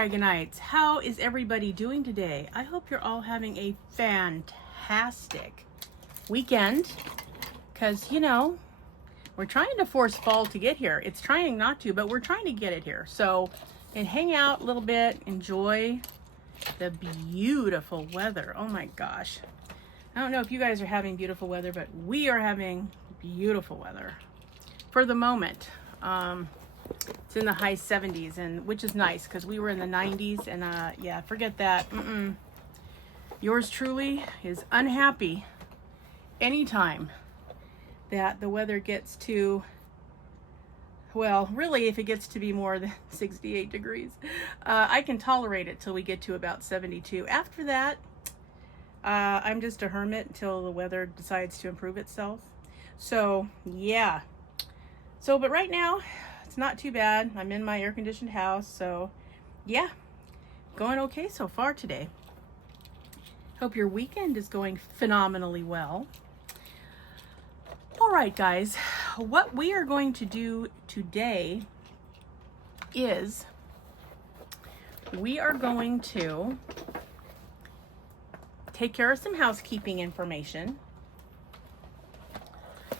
Dragonites. How is everybody doing today? I hope you're all having a fantastic weekend, because, you know, we're trying to force fall to get here. It's trying not to, but we're trying to get it here. So, and hang out a little bit, enjoy the beautiful weather. Oh my gosh. I don't know if you guys are having beautiful weather, but we are having beautiful weather for the moment. It's in the high 70s, and which is nice because we were in the 90s, and yeah, forget that. Yours truly is unhappy anytime that the weather gets to, well, really, if it gets to be more than 68 degrees, I can tolerate it till we get to about 72. After that, I'm just a hermit until the weather decides to improve itself. So yeah. So, but right now, it's not too bad. I'm in my air-conditioned house, so yeah, going okay so far today. Hope your weekend is going phenomenally well. All right, guys, what we are going to do today is we are going to take care of some housekeeping information,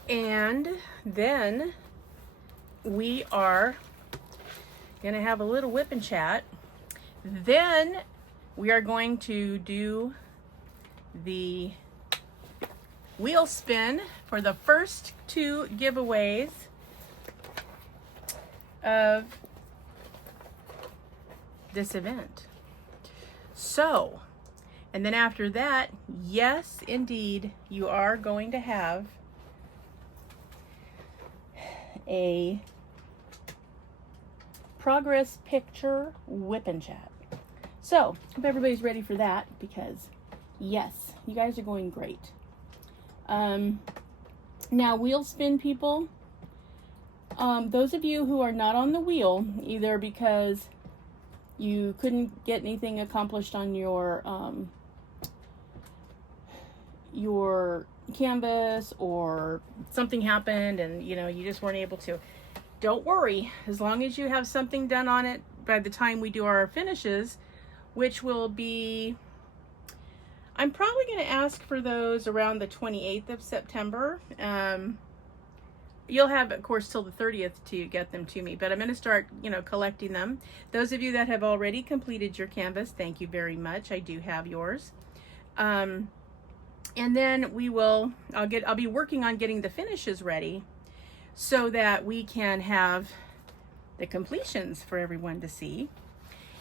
and then we are going to have a little Wip N Chat. Then we are going to do the wheel spin for the first two giveaways of this event. So, and then after that, yes, indeed, you are going to have a progress picture Wip N Chat. So, hope everybody's ready for that, because yes, you guys are going great. Now, wheel spin people, those of you who are not on the wheel, either because you couldn't get anything accomplished on your canvas, or something happened and you know you just weren't able to, don't worry. As long as you have something done on it by the time we do our finishes, which will be, I'm probably going to ask for those around the 28th of September. You'll have, of course, till the 30th to get them to me, but I'm going to start, you know, collecting them. Those of you that have already completed your canvas, thank you very much. I do have yours. And then I'll be working on getting the finishes ready so that we can have the completions for everyone to see.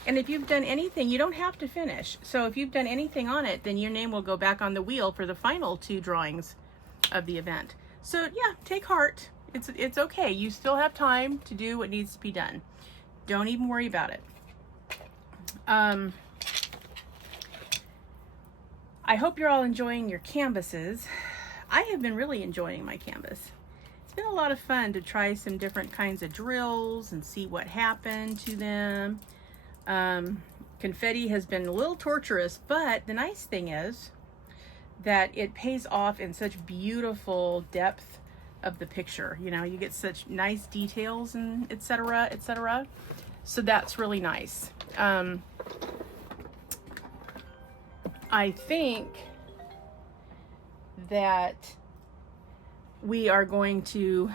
And if you've done anything, you don't have to finish. So if you've done anything on it, then your name will go back on the wheel for the final two drawings of the event. So yeah, take heart. It's okay. You still have time to do what needs to be done. Don't even worry about it. I hope you're all enjoying your canvases. I have been really enjoying my canvas. It's been a lot of fun to try some different kinds of drills and see what happened to them. Confetti has been a little torturous, but the nice thing is that it pays off in such beautiful depth of the picture. You know, you get such nice details and etc., etc. So that's really nice. I think that we are going to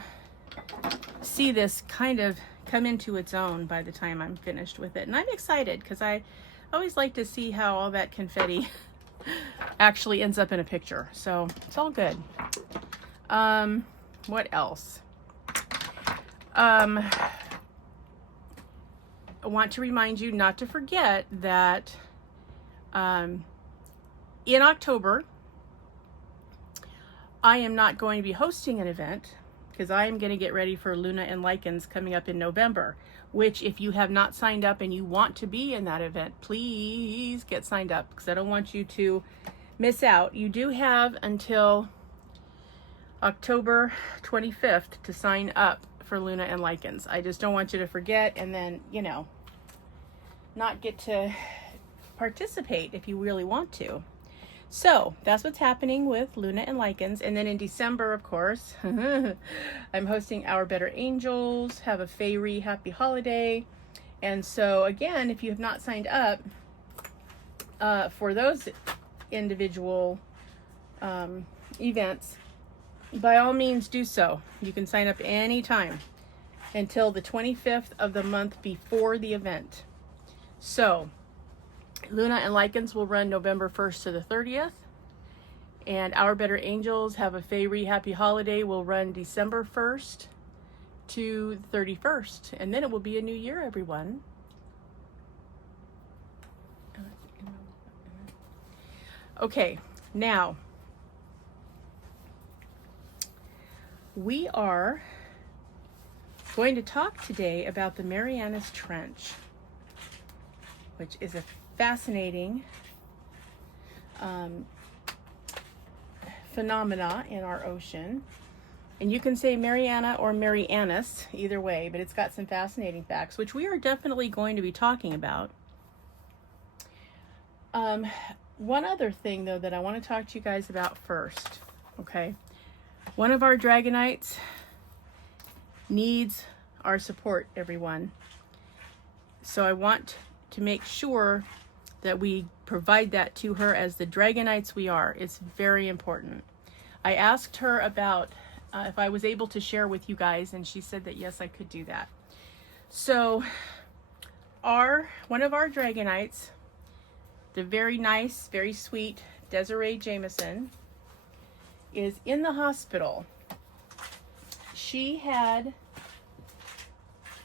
see this kind of come into its own by the time I'm finished with it. And I'm excited because I always like to see how all that confetti actually ends up in a picture. So it's all good. What else? I want to remind you not to forget that in October, I am not going to be hosting an event because I am going to get ready for Luna and Lichens coming up in November, which if you have not signed up and you want to be in that event, please get signed up because I don't want you to miss out. You do have until October 25th to sign up for Luna and Lichens. I just don't want you to forget and then, you know, not get to participate if you really want to. So that's what's happening with Luna and Lichens. And then in December, of course, I'm hosting Our Better Angels, Have a Fairy Happy Holiday. And so again, if you have not signed up for those individual events, by all means do so. You can sign up anytime until the 25th of the month before the event. So Luna and Lycans will run November 1st to the 30th. And Our Better Angels Have a Fairy Happy Holiday will run December 1st to the 31st. And then it will be a new year, everyone. Okay, now we are going to talk today about the Marianas Trench, which is a fascinating phenomena in our ocean. And you can say Mariana or Marianas, either way, but it's got some fascinating facts, which we are definitely going to be talking about. One other thing, though, that I want to talk to you guys about first, okay? One of our Dragonites needs our support, everyone. So I want to make sure that we provide that to her as the Dragonites we are. It's very important. I asked her about if I was able to share with you guys, and she said that yes, I could do that. So one of our Dragonites, the very nice, very sweet Desiree Jameson, is in the hospital. She had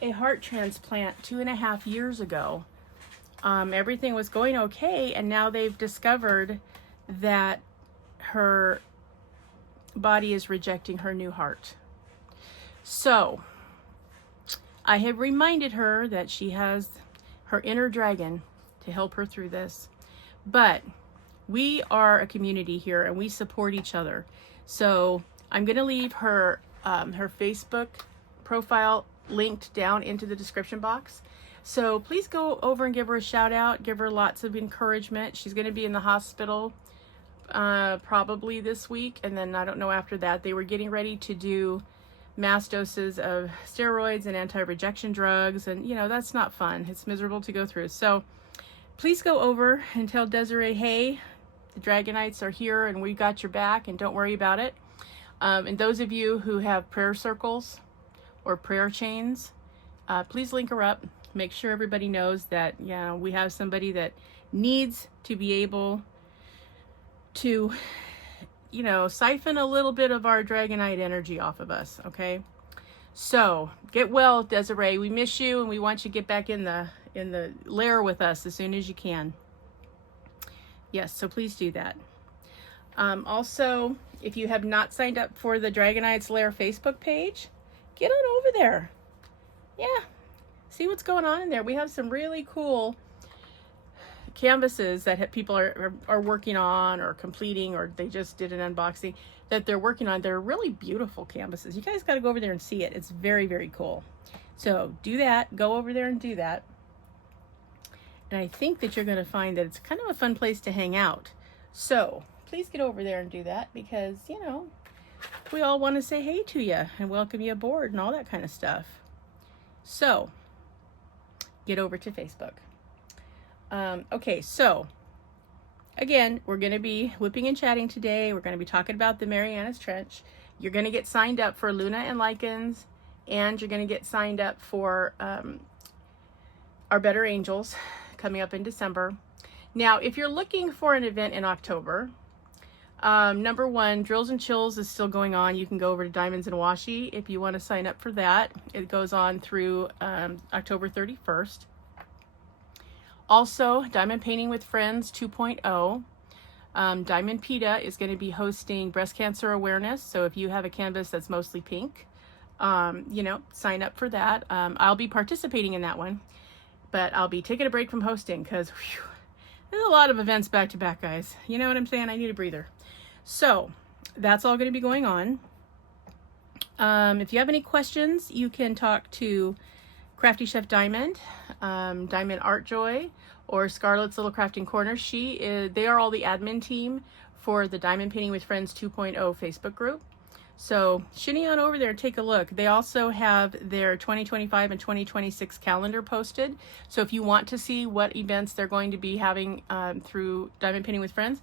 a heart transplant 2.5 years ago. Everything was going okay, and now they've discovered that her body is rejecting her new heart. So I have reminded her that she has her inner dragon to help her through this. But we are a community here, and we support each other. So I'm going to leave her her Facebook profile linked down into the description box. So please go over and give her a shout out, give her lots of encouragement. She's going to be in the hospital probably this week, and then I don't know after that. They were getting ready to do mass doses of steroids and anti-rejection drugs, and you know, that's not fun. It's miserable to go through. So please go over and tell Desiree, hey, the Dragonites are here and we got your back, and don't worry about it. And those of you who have prayer circles or prayer chains, please link her up. Make sure everybody knows that, yeah, we have somebody that needs to be able to, you know, siphon a little bit of our Dragonite energy off of us, okay? So get well, Desiree. We miss you, and we want you to get back in the lair with us as soon as you can. Yes, so please do that. Also, if you have not signed up for the Dragonites Lair Facebook page, get on over there. Yeah, see what's going on in there. We have some really cool canvases that people are working on or completing, or they just did an unboxing that they're working on. They're really beautiful canvases. You guys got to go over there and see it. It's very, very cool. So do that. Go over there and do that. And I think that you're going to find that it's kind of a fun place to hang out. So please get over there and do that, because, you know, we all want to say hey to you and welcome you aboard and all that kind of stuff. So get over to Facebook. Okay, so again, we're going to be whipping and chatting today. We're going to be talking about the Marianas Trench. You're going to get signed up for Luna and Lycans, and you're going to get signed up for Our Better Angels coming up in December. Now, if you're looking for an event in October, number one, Drills and Chills is still going on. You can go over to Diamonds and Washi if you want to sign up for that. It goes on through October 31st. Also, Diamond Painting with Friends 2.0. Diamond PETA is going to be hosting breast cancer awareness. So if you have a canvas that's mostly pink, you know, sign up for that. I'll be participating in that one, but I'll be taking a break from hosting because there's a lot of events back to back, guys. You know what I'm saying? I need a breather. So that's all going to be going on. If you have any questions, you can talk to Crafty Chef Diamond, Diamond Art Joy, or Scarlett's Little Crafting Corner. They are all the admin team for the Diamond Painting with Friends 2.0 Facebook group. So shinny on over there and take a look. They also have their 2025 and 2026 calendar posted. So if you want to see what events they're going to be having through Diamond Painting with Friends,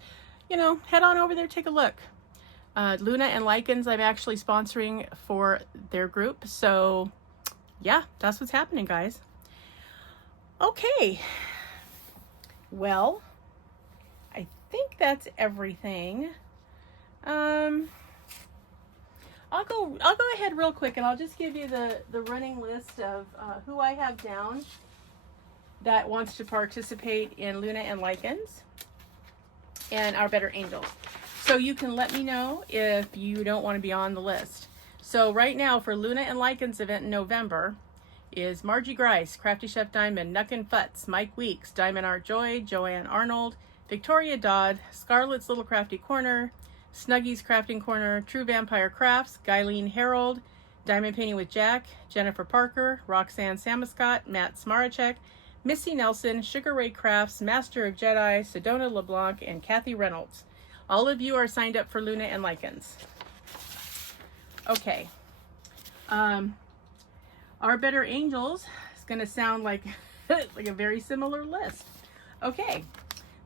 you know, head on over there, take a look. Luna and Lichens, I'm actually sponsoring for their group. So yeah, that's what's happening, guys. Okay. Well, I think that's everything. I'll go ahead real quick and I'll just give you the running list of who I have down that wants to participate in Luna and Lichens and Our Better Angels. So you can let me know if you don't want to be on the list. So right now for Luna and Lichens event in November is Margie Grice, Crafty Chef Diamond, Nuckin Futz, Mike Weeks, Diamond Art Joy, Joanne Arnold, Victoria Dodd, Scarlett's Little Crafty Corner, Snuggy's Crafting Corner, True Vampire Crafts, Guyleen Harold, Diamond Painting with Jack, Jennifer Parker, Roxanne Samuscott, Matt Smaracek, Missy Nelson, SugarRayCrafts, Master of Jedi, Sedona LeBlanc, and Kathy Reynolds. All of you are signed up for Luna and Lichens. Okay. Our Better Angels is going to sound like, like a very similar list. Okay.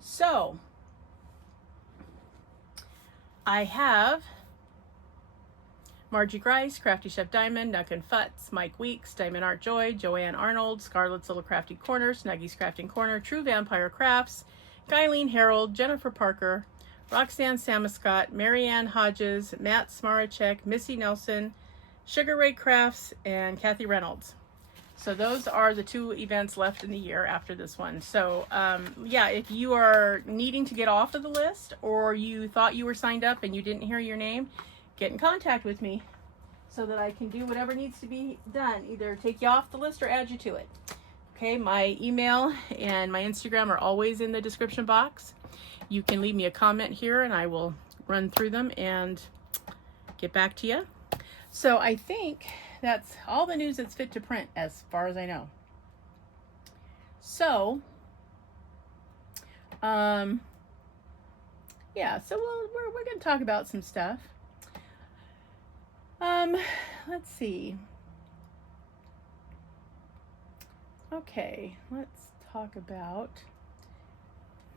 So I have Margie Grice, Crafty Chef Diamond, Nuckin Futz, Mike Weeks, Diamond Art Joy, Joanne Arnold, Scarlett's Little Crafty Corner, Snuggy's Crafting Corner, True Vampire Crafts, Guyleen Harold, Jennifer Parker, Roxanne Samuscott, Marianne Hodges, Matt Smaracek, Missy Nelson, SugarRayCrafts, and Kathy Reynolds. So those are the 2 events left in the year after this one. So yeah, if you are needing to get off of the list or you thought you were signed up and you didn't hear your name, get in contact with me so that I can do whatever needs to be done. Either take you off the list or add you to it. Okay, my email and my Instagram are always in the description box. You can leave me a comment here and I will run through them and get back to you. So I think that's all the news that's fit to print as far as I know. So, yeah, so we're going to talk about some stuff. Let's see. Okay, let's talk about,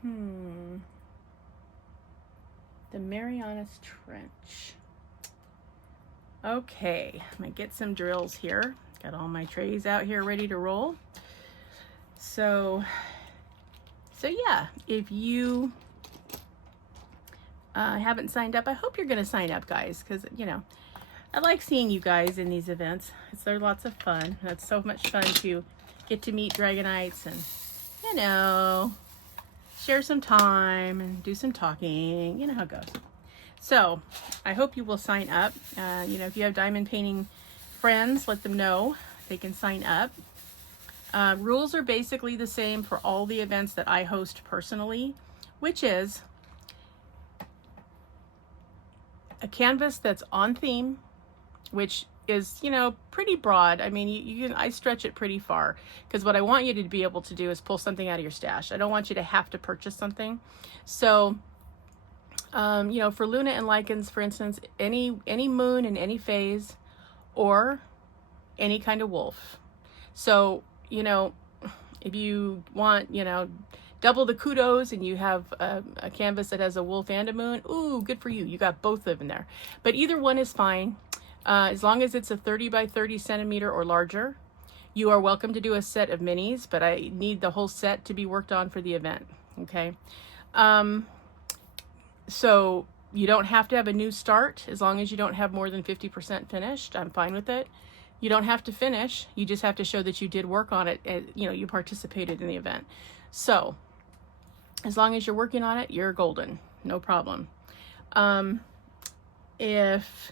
the Marianas Trench. Okay, I'm gonna get some drills here. Got all my trays out here ready to roll. So yeah, if you haven't signed up, I hope you're gonna sign up, guys, because you know I like seeing you guys in these events. They're lots of fun. It's so much fun to get to meet Dragonites and, you know, share some time and do some talking. You know how it goes. So I hope you will sign up. You know, if you have diamond painting friends, let them know they can sign up. Rules are basically the same for all the events that I host personally, which is a canvas that's on theme, which is, you know, pretty broad. I mean, I stretch it pretty far because what I want you to be able to do is pull something out of your stash. I don't want you to have to purchase something. So, you know, for Luna and Lichens, for instance, any moon in any phase or any kind of wolf. So, you know, if you want, you know, double the kudos and you have a canvas that has a wolf and a moon, ooh, good for you. You got both of them there. But either one is fine. As long as it's a 30 by 30 centimeter or larger. You are welcome to do a set of minis, but I need the whole set to be worked on for the event. Okay. So you don't have to have a new start as long as you don't have more than 50% finished. I'm fine with it. You don't have to finish. You just have to show that you did work on it and, you know, you participated in the event. So as long as you're working on it, you're golden. No problem. If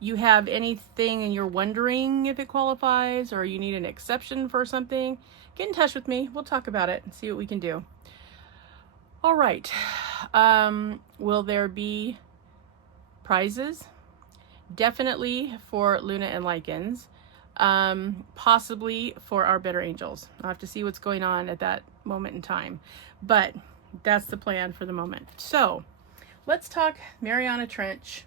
you have anything and you're wondering if it qualifies or you need an exception for something, get in touch with me. We'll talk about it and see what we can do. All right. Will there be prizes? Definitely for Luna and Lichens. Possibly for Our Better Angels. I'll have to see what's going on at that moment in time. But that's the plan for the moment. So let's talk Mariana Trench.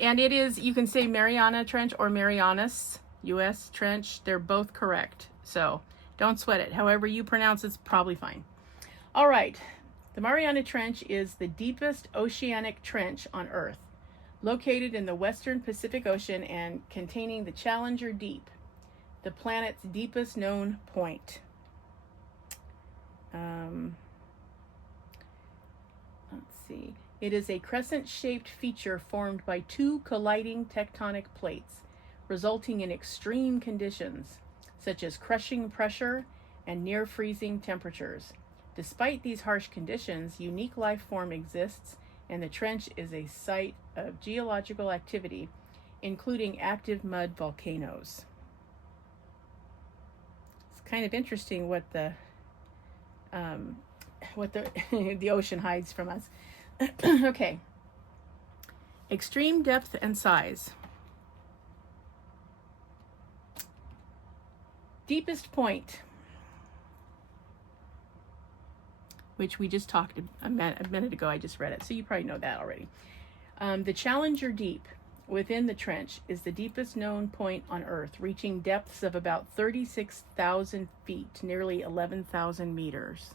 And it is, you can say Mariana Trench or Marianas U.S. Trench. They're both correct. So don't sweat it. However you pronounce it's probably fine. All right. The Mariana Trench is the deepest oceanic trench on Earth, located in the western Pacific Ocean and containing the Challenger Deep, the planet's deepest known point. Let's see. It is a crescent-shaped feature formed by two colliding tectonic plates, resulting in extreme conditions, such as crushing pressure and near-freezing temperatures. Despite these harsh conditions, unique life form exists, and the trench is a site of geological activity, including active mud volcanoes. It's kind of interesting what the the ocean hides from us. Okay. Extreme depth and size. Deepest point, which we just talked a minute ago. I just read it, so you probably know that already. The Challenger Deep within the trench is the deepest known point on Earth, reaching depths of about 36,000 feet, nearly 11,000 meters.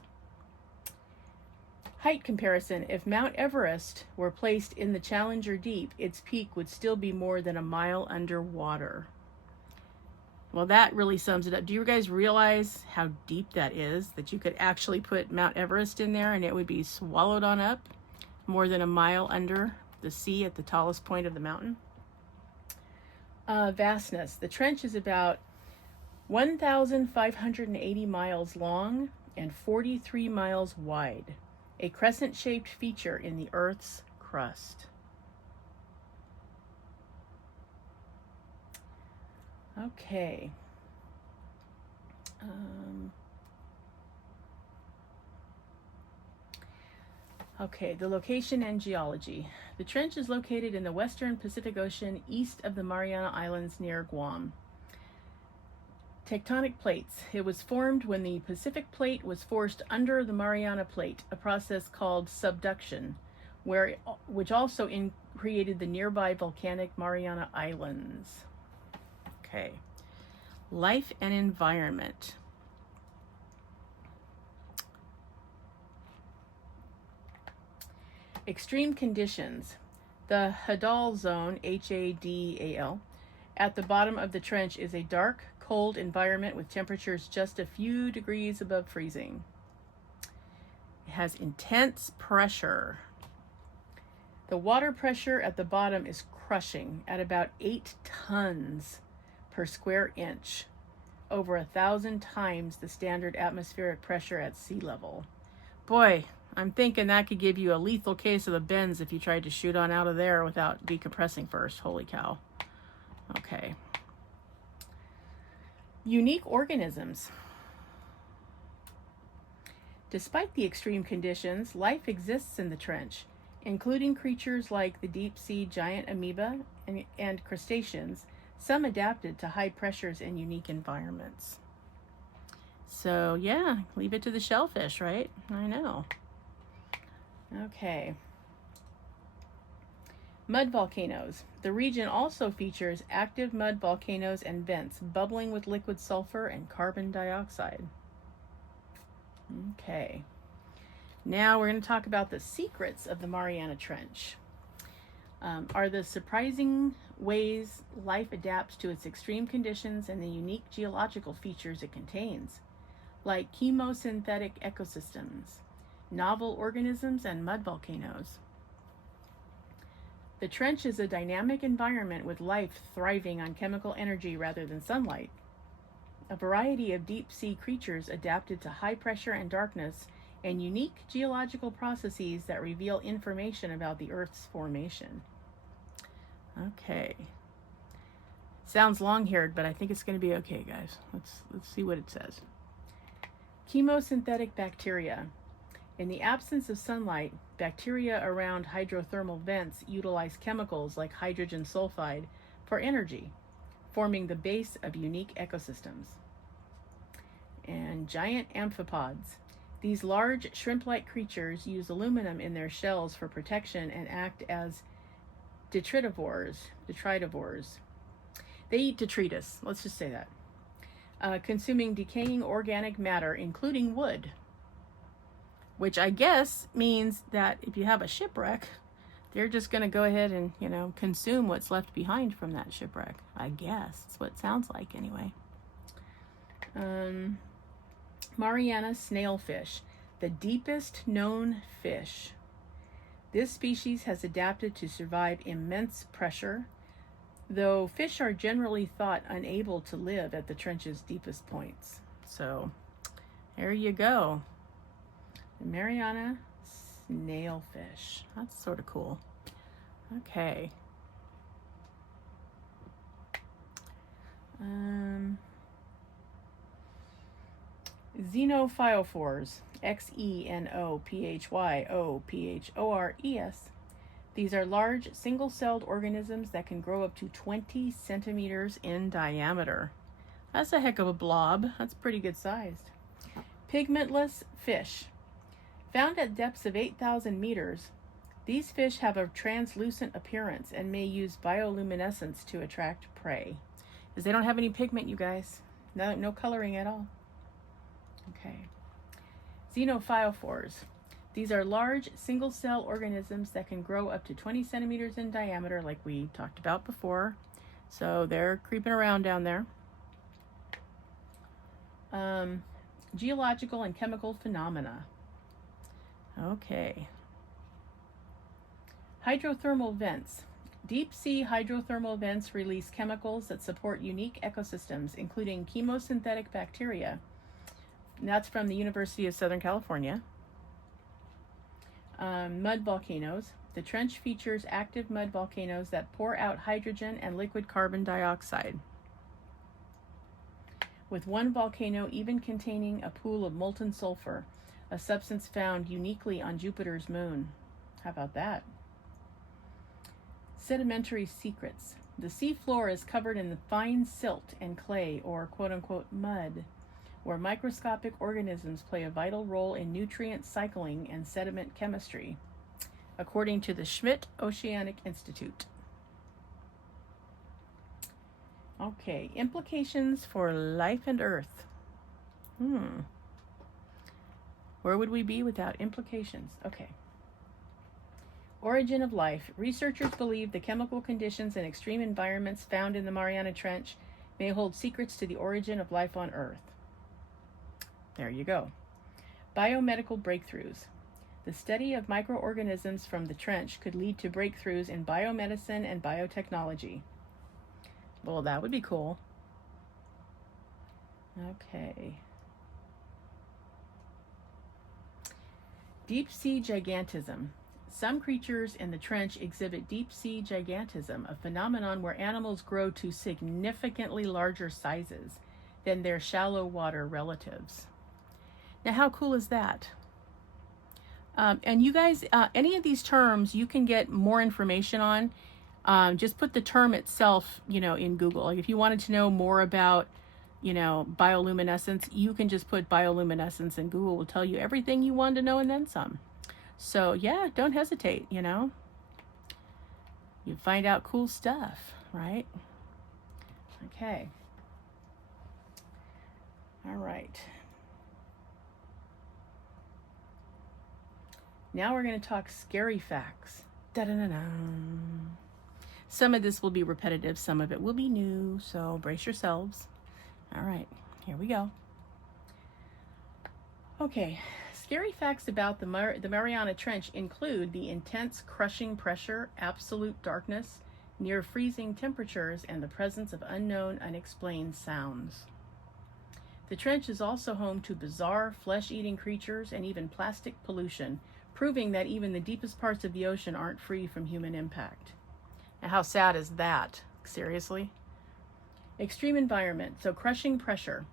Height comparison. If Mount Everest were placed in the Challenger Deep, its peak would still be more than a mile underwater. Well, that really sums it up. Do you guys realize how deep that is? That you could actually put Mount Everest in there and it would be swallowed on up more than a mile under the sea at the tallest point of the mountain? Vastness. The trench is about 1,580 miles long and 43 miles wide. A crescent-shaped feature in the Earth's crust. Okay. Okay, the location and geology. The trench is located in the western Pacific Ocean, east of the Mariana Islands near Guam. Tectonic plates. It was formed when the Pacific Plate was forced under the Mariana Plate, a process called subduction, which also created the nearby volcanic Mariana Islands. Okay. Life and environment. Extreme conditions. The Hadal zone, Hadal, at the bottom of the trench is a dark, cold environment with temperatures just a few degrees above freezing. It has intense pressure. The water pressure at the bottom is crushing at about 8 tons per square inch, over 1,000 times the standard atmospheric pressure at sea level. Boy, I'm thinking that could give you a lethal case of the bends if you tried to shoot on out of there without decompressing first. Holy cow. Okay. Unique organisms. Despite the extreme conditions, life exists in the trench, including creatures like the deep-sea giant amoeba and crustaceans, some adapted to high pressures and unique environments. So yeah, leave it to the shellfish, right? I know. Okay. Mud volcanoes. The region also features active mud volcanoes and vents bubbling with liquid sulfur and carbon dioxide. Okay. Now we're going to talk about the secrets of the Mariana Trench. Are the surprising ways life adapts to its extreme conditions and the unique geological features it contains, like chemosynthetic ecosystems, novel organisms, and mud volcanoes. The trench is a dynamic environment with life thriving on chemical energy rather than sunlight. A variety of deep-sea creatures adapted to high pressure and darkness, and unique geological processes that reveal information about the Earth's formation. Okay. Sounds long-haired, but I think it's going to be okay, guys. Let's see what it says. Chemosynthetic bacteria. In the absence of sunlight, bacteria around hydrothermal vents utilize chemicals like hydrogen sulfide for energy, forming the base of unique ecosystems. And giant amphipods. These large shrimp-like creatures use aluminum in their shells for protection and act as detritivores. They eat detritus, let's just say that. Consuming decaying organic matter, including wood. Which I guess means that if you have a shipwreck, they're just going to go ahead and, you know, consume what's left behind from that shipwreck. I guess. That's what it sounds like anyway. Mariana snailfish, the deepest known fish. This species has adapted to survive immense pressure, though fish are generally thought unable to live at the trench's deepest points. So, there you go. The Mariana snailfish. That's sort of cool. Okay. Xenophyophores. Xenophyophyopores. These are large, single-celled organisms that can grow up to 20 centimeters in diameter. That's a heck of a blob. That's pretty good sized. Pigmentless fish. Found at depths of 8,000 meters, these fish have a translucent appearance and may use bioluminescence to attract prey. Because they don't have any pigment, you guys. No coloring at all. Okay. Xenophyophores. These are large, single-cell organisms that can grow up to 20 centimeters in diameter, like we talked about before. So they're creeping around down there. Geological and chemical phenomena. Okay. Hydrothermal vents. Deep sea hydrothermal vents release chemicals that support unique ecosystems, including chemosynthetic bacteria. And that's from the University of Southern California. Mud volcanoes. The trench features active mud volcanoes that pour out hydrogen and liquid carbon dioxide, with one volcano even containing a pool of molten sulfur, a substance found uniquely on Jupiter's moon. How about that? Sedimentary secrets. The seafloor is covered in fine silt and clay, or quote-unquote mud, where microscopic organisms play a vital role in nutrient cycling and sediment chemistry, according to the Schmidt Oceanic Institute. Okay, implications for life and Earth. Where would we be without implications? Okay. Origin of life. Researchers believe the chemical conditions and extreme environments found in the Mariana Trench may hold secrets to the origin of life on Earth. There you go. Biomedical breakthroughs. The study of microorganisms from the trench could lead to breakthroughs in biomedicine and biotechnology. Well, that would be cool. Okay. Deep sea gigantism. Some creatures in the trench exhibit deep sea gigantism, a phenomenon where animals grow to significantly larger sizes than their shallow water relatives. Now, how cool is that? And you guys, any of these terms you can get more information on. Just put the term itself, in Google. Like if you wanted to know more about, bioluminescence, you can just put bioluminescence and Google will tell you everything you want to know and then some. So yeah, don't hesitate, You find out cool stuff, right? Okay. All right. Now we're going to talk scary facts. Da-da-da-da. Some of this will be repetitive, some of it will be new, so brace yourselves. All right, here we go. Okay, scary facts about the Mariana Trench include the intense crushing pressure, absolute darkness, near freezing temperatures, and the presence of unknown, unexplained sounds. The trench is also home to bizarre flesh-eating creatures and even plastic pollution, proving that even the deepest parts of the ocean aren't free from human impact. Now, how sad is that? Seriously? Extreme environment, so crushing pressure.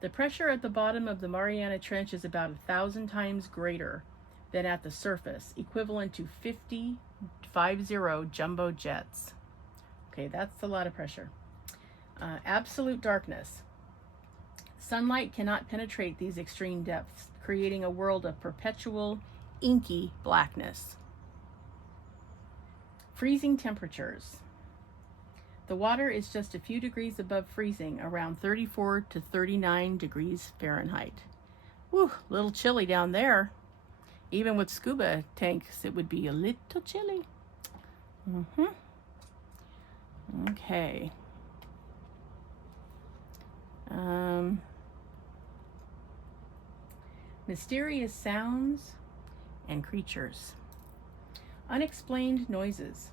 The pressure at the bottom of the Mariana Trench is about 1,000 times greater than at the surface, equivalent to 50 jumbo jets. Okay, that's a lot of pressure. Absolute darkness. Sunlight cannot penetrate these extreme depths, creating a world of perpetual, inky blackness. Freezing temperatures. The water is just a few degrees above freezing, around 34 to 39 degrees Fahrenheit. Whew, a little chilly down there. Even with scuba tanks, it would be a little chilly. Okay. Mysterious sounds and creatures. Unexplained noises.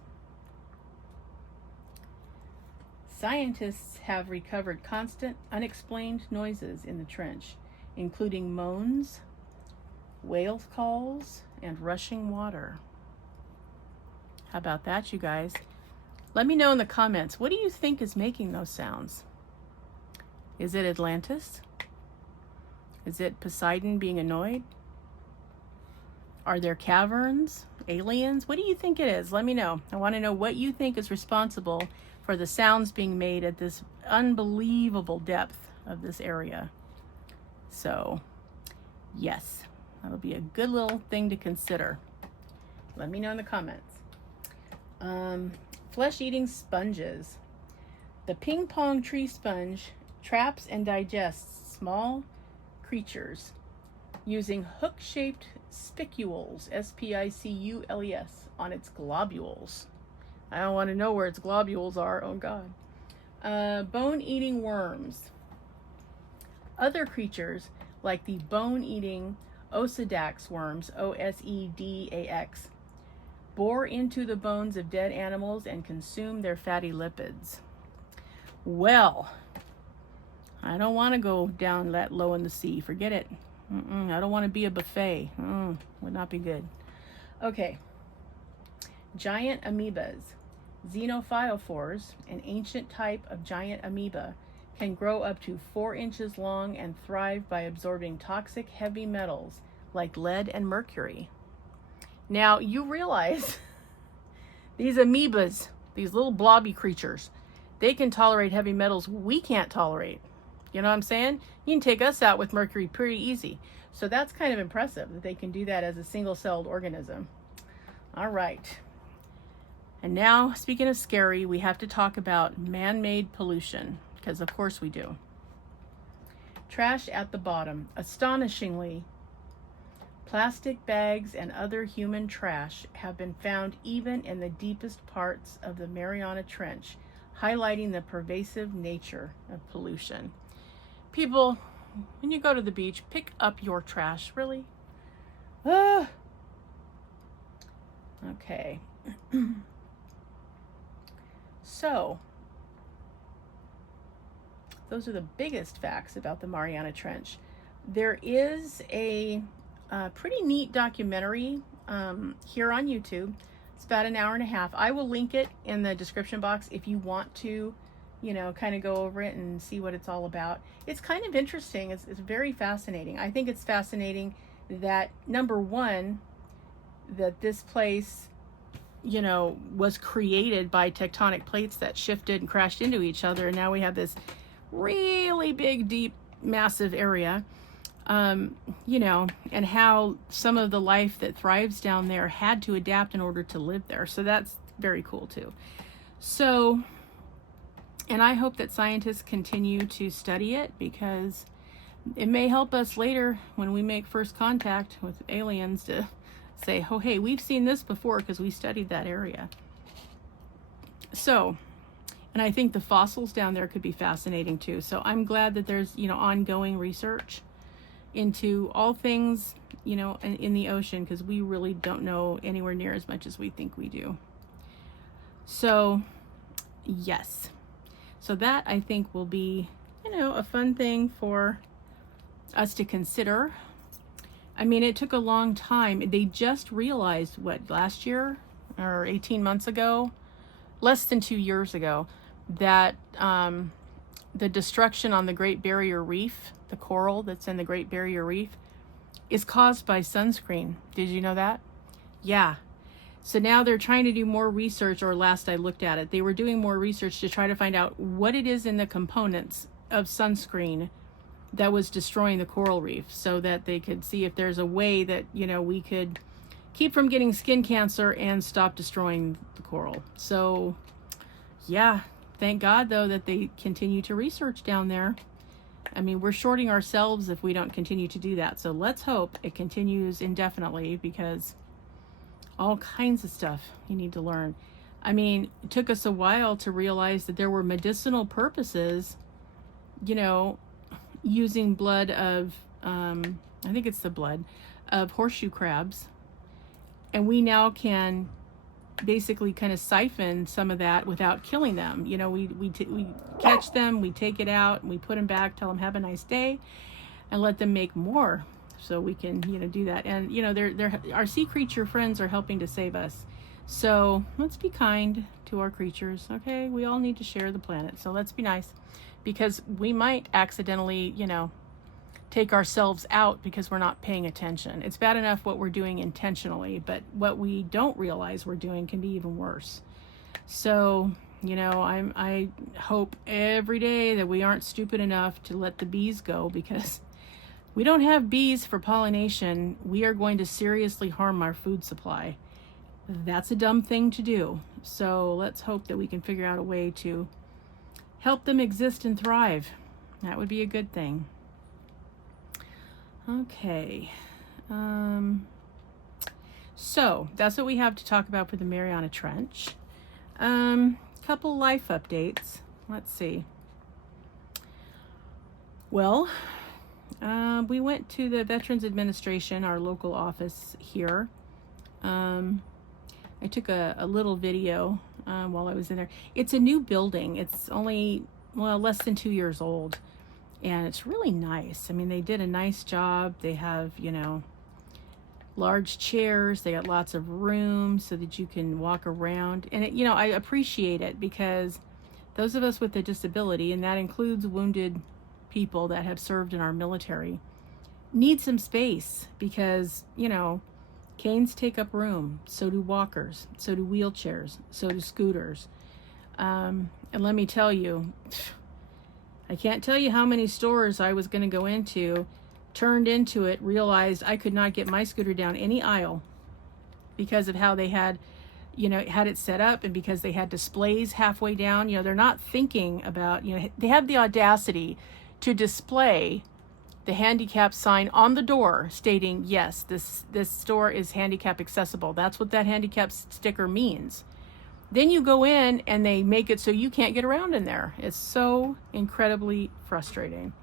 Scientists have recovered constant, unexplained noises in the trench, including moans, whale calls, and rushing water. How about that, you guys? Let me know in the comments, what do you think is making those sounds? Is it Atlantis? Is it Poseidon being annoyed? Are there caverns? Aliens? What do you think it is? Let me know. I want to know what you think is responsible for the sounds being made at this unbelievable depth of this area. So, yes, that'll be a good little thing to consider. Let me know in the comments. Flesh-eating sponges. The ping pong tree sponge traps and digests small creatures using hook-shaped spicules, S-P-I-C-U-L-E-S, on its globules. I don't want to know where its globules are. Oh, God. Bone-eating worms. Other creatures, like the bone-eating Osedax worms, O-S-E-D-A-X, bore into the bones of dead animals and consume their fatty lipids. Well, I don't want to go down that low in the sea. Forget it. I don't want to be a buffet. Would not be good. Okay. Giant amoebas. Xenophyophores, an ancient type of giant amoeba, can grow up to 4 inches long and thrive by absorbing toxic heavy metals like lead and mercury. Now, you realize these amoebas, these little blobby creatures, they can tolerate heavy metals we can't tolerate. You know what I'm saying? You can take us out with mercury pretty easy. So that's kind of impressive that they can do that as a single-celled organism. All right. And now, speaking of scary, we have to talk about man-made pollution, because of course we do. Trash at the bottom. Astonishingly, plastic bags and other human trash have been found even in the deepest parts of the Mariana Trench, highlighting the pervasive nature of pollution. People, when you go to the beach, pick up your trash. Really? Okay. So, those are the biggest facts about the Mariana Trench. There is a pretty neat documentary here on YouTube. It's about an hour and a half. I will link it in the description box if you want to, you know, kind of go over it and see what it's all about. It's kind of interesting. It's very fascinating. I think it's fascinating that, number one, that this place, you know, was created by tectonic plates that shifted and crashed into each other. And now we have this really big, deep, massive area, you know, and how some of the life that thrives down there had to adapt in order to live there. So that's very cool too. So, and I hope that scientists continue to study it, because it may help us later when we make first contact with aliens to say, oh, hey, we've seen this before because we studied that area. So, and I think the fossils down there could be fascinating too. So I'm glad that there's, you know, ongoing research into all things, you know, in the ocean, because we really don't know anywhere near as much as we think we do. So, yes. So that, I think, will be, you know, a fun thing for us to consider. I mean, it took a long time. They just realized, what, last year or 18 months ago, less than 2 years ago, that the destruction on the Great Barrier Reef, the coral that's in the Great Barrier Reef, is caused by sunscreen. Did you know that? Yeah. So now they're trying to do more research, or last I looked at it, they were doing more research to try to find out what it is in the components of sunscreen that was destroying the coral reef, so that they could see if there's a way that, you know, we could keep from getting skin cancer and stop destroying the coral. So yeah, thank God though that they continue to research down there. I mean, we're shorting ourselves if we don't continue to do that. So let's hope it continues indefinitely, because all kinds of stuff you need to learn. I mean, it took us a while to realize that there were medicinal purposes, you know, using blood of, I think it's the blood of horseshoe crabs. And we now can basically kind of siphon some of that without killing them. You know, we catch them, we take it out, and we put them back, tell them have a nice day, and let them make more. So we can, you know, do that. And, you know, our sea creature friends are helping to save us. So let's be kind to our creatures, okay? We all need to share the planet. So let's be nice, because we might accidentally, you know, take ourselves out because we're not paying attention. It's bad enough what we're doing intentionally, but what we don't realize we're doing can be even worse. So, you know, I hope every day that we aren't stupid enough to let the bees go, because we don't have bees for pollination. We are going to seriously harm our food supply. That's a dumb thing to do. So let's hope that we can figure out a way to help them exist and thrive. That would be a good thing. Okay. So that's what we have to talk about for the Mariana Trench. Couple life updates. Let's see. Well, we went to the Veterans Administration, our local office here. I took a little video while I was in there. It's a new building. It's only, well, less than 2 years old. And it's really nice. I mean, they did a nice job. They have, you know, large chairs. They got lots of room so that you can walk around. And, you know, I appreciate it, because those of us with a disability, and that includes wounded people that have served in our military, need some space, because, you know, canes take up room. So do walkers. So do wheelchairs. So do scooters. And let me tell you, I can't tell you how many stores I was going to go into, turned into it, realized I could not get my scooter down any aisle because of how they had, you know, had it set up, and because they had displays halfway down. You know, they're not thinking about, you know, they have the audacity to display the handicap sign on the door stating, yes, this store is handicap accessible. That's what that handicap sticker means. Then you go in and they make it so you can't get around in there. It's so incredibly frustrating.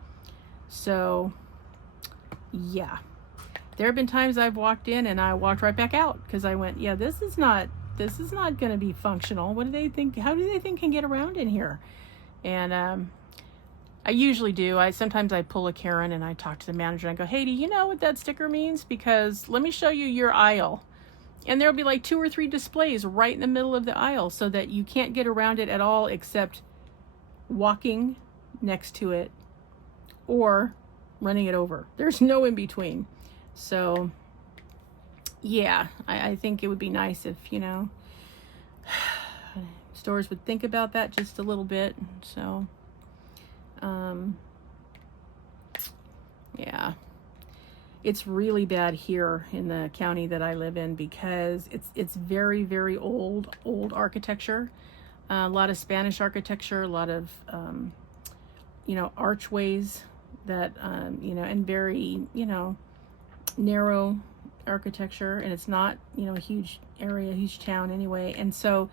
So, yeah. There have been times I've walked in and I walked right back out, because I went, yeah, this is not going to be functional. What do they think? How do they think can get around in here? And I usually do. Sometimes I pull a Karen and I talk to the manager and I go, hey, do you know what that sticker means? Because let me show you your aisle. And there'll be like 2 or 3 displays right in the middle of the aisle, so that you can't get around it at all except walking next to it or running it over. There's no in between. So yeah, I think it would be nice if, you know, stores would think about that just a little bit. So yeah. It's really bad here in the county that I live in, because it's very, very old architecture. A lot of Spanish architecture, a lot of, you know, archways that, you know, and very, you know, narrow architecture. And it's not, you know, a huge area, huge town anyway. And so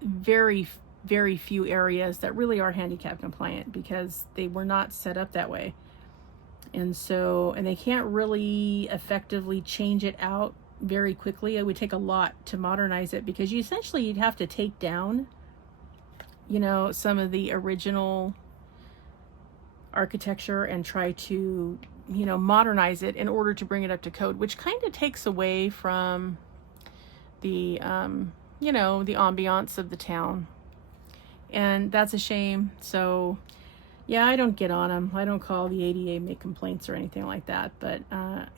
very, very few areas that really are handicap compliant, because they were not set up that way. And so, and they can't really effectively change it out very quickly. It would take a lot to modernize it, because you'd have to take down, you know, some of the original architecture and try to, you know, modernize it in order to bring it up to code, which kind of takes away from the, you know, the ambiance of the town. And that's a shame. So yeah, I don't get on them. I don't call the ADA, make complaints or anything like that. But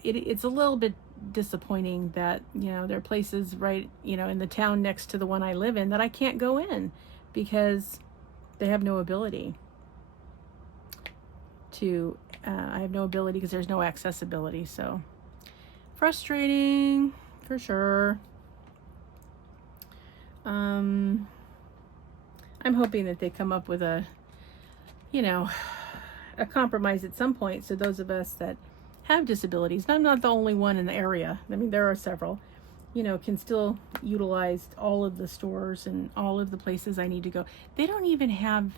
it's a little bit disappointing that, you know, there are places right, you know, in the town next to the one I live in that I can't go in because they have no ability to, I have no ability because there's no accessibility. So frustrating. for sure. I'm hoping that they come up with a, you know, a compromise at some point, so those of us that have disabilities, and I'm not the only one in the area, I mean there are several, you know, can still utilize all of the stores and all of the places I need to go. They don't even have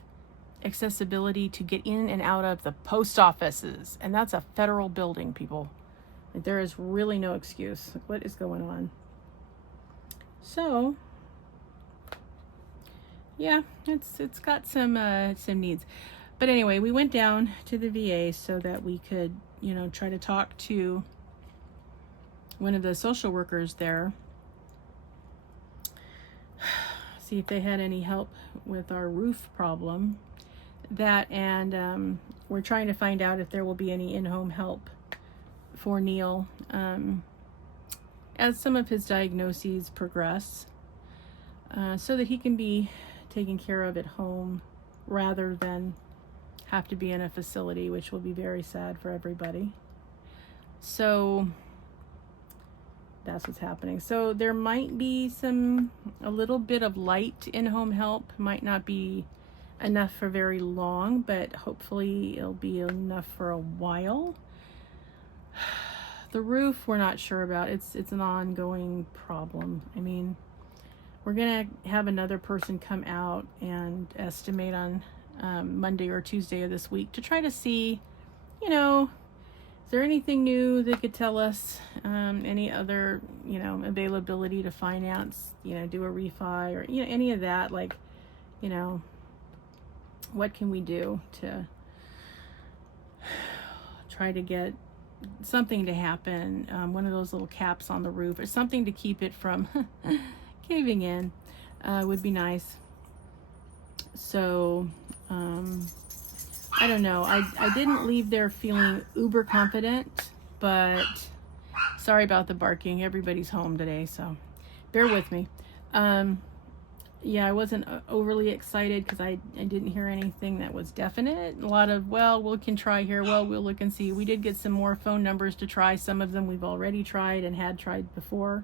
accessibility to get in and out of the post offices, and that's a federal building, people. Like, there is really no excuse. Like, what is going on? So yeah, it's got some needs. But anyway, we went down to the VA so that we could, you know, try to talk to one of the social workers there, see if they had any help with our roof problem. That, and we're trying to find out if there will be any in-home help for Neil as some of his diagnoses progress, so that he can be taken care of at home rather than have to be in a facility, which will be very sad for everybody. So that's what's happening. So there might be a little bit of light in-home help. Might not be enough for very long, but hopefully it'll be enough for a while. The roof, we're not sure about. It's an ongoing problem. I mean, we're gonna have another person come out and estimate on Monday or Tuesday of this week to try to see, you know, is there anything new they could tell us, any other, you know, availability to finance, you know, do a refi or, you know, any of that, like, you know, what can we do to try to get something to happen, one of those little caps on the roof or something to keep it from caving in, would be nice. So I don't know, I didn't leave there feeling uber confident, but sorry about the barking. Everybody's home today, so bear with me. Yeah, I wasn't overly excited because I didn't hear anything that was definite. A lot of, well, we can try here, well, we'll look and see. We did get some more phone numbers to try. Some of them we've already tried and had tried before.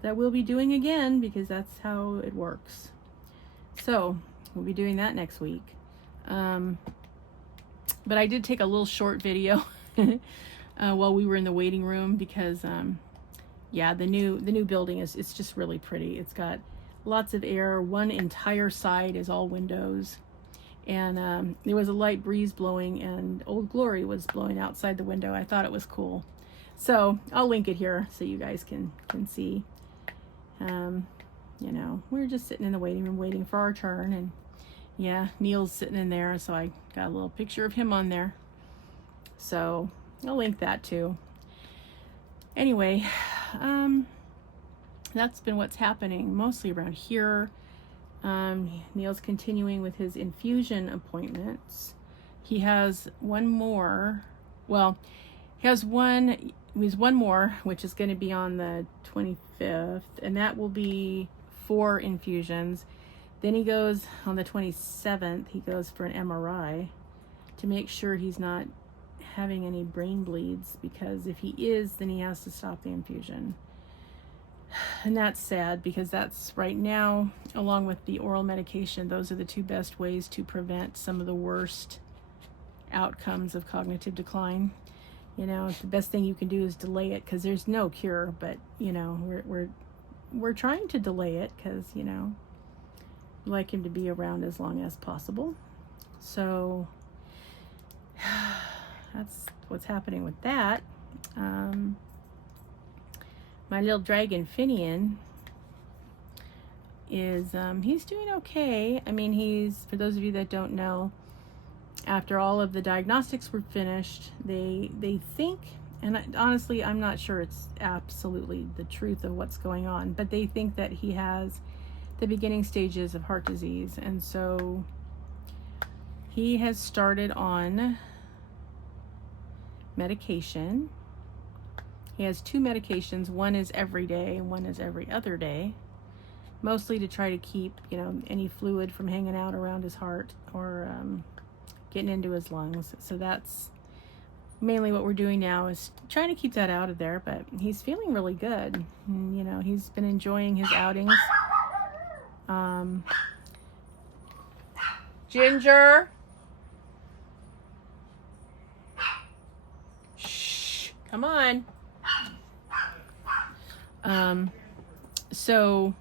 That we'll be doing again because that's how it works. So we'll be doing that next week. But I did take a little short video while we were in the waiting room because yeah, the new building it's just really pretty. It's got lots of air. One entire side is all windows, and there was a light breeze blowing, and Old Glory was blowing outside the window. I thought it was cool, so I'll link it here so you guys can see. You know, we were just sitting in the waiting room waiting for our turn, and yeah, Neil's sitting in there, so I got a little picture of him on there. So I'll link that too. Anyway, that's been what's happening mostly around here. Neil's continuing with his infusion appointments. He has one more, well, he has one more, which is going to be on the 25th, and that will be 4 infusions. Then he goes on the 27th, he goes for an MRI to make sure he's not having any brain bleeds, because if he is, then he has to stop the infusion. And that's sad because that's right now, along with the oral medication, those are the 2 best ways to prevent some of the worst outcomes of cognitive decline. You know, the best thing you can do is delay it, because there's no cure, but you know, we're trying to delay it because, you know, we like him to be around as long as possible. So that's what's happening with that. My little dragon Finnian is he's doing okay. I mean, he's, for those of you that don't know, after all of the diagnostics were finished, they think, and honestly I'm not sure it's absolutely the truth of what's going on, but they think that he has the beginning stages of heart disease, and so he has started on medication. He has 2 medications. One is every day and one is every other day, mostly to try to keep, you know, any fluid from hanging out around his heart or getting into his lungs. So that's mainly what we're doing now is trying to keep that out of there, but he's feeling really good. And, you know, he's been enjoying his outings. Ginger. Shh, come on. So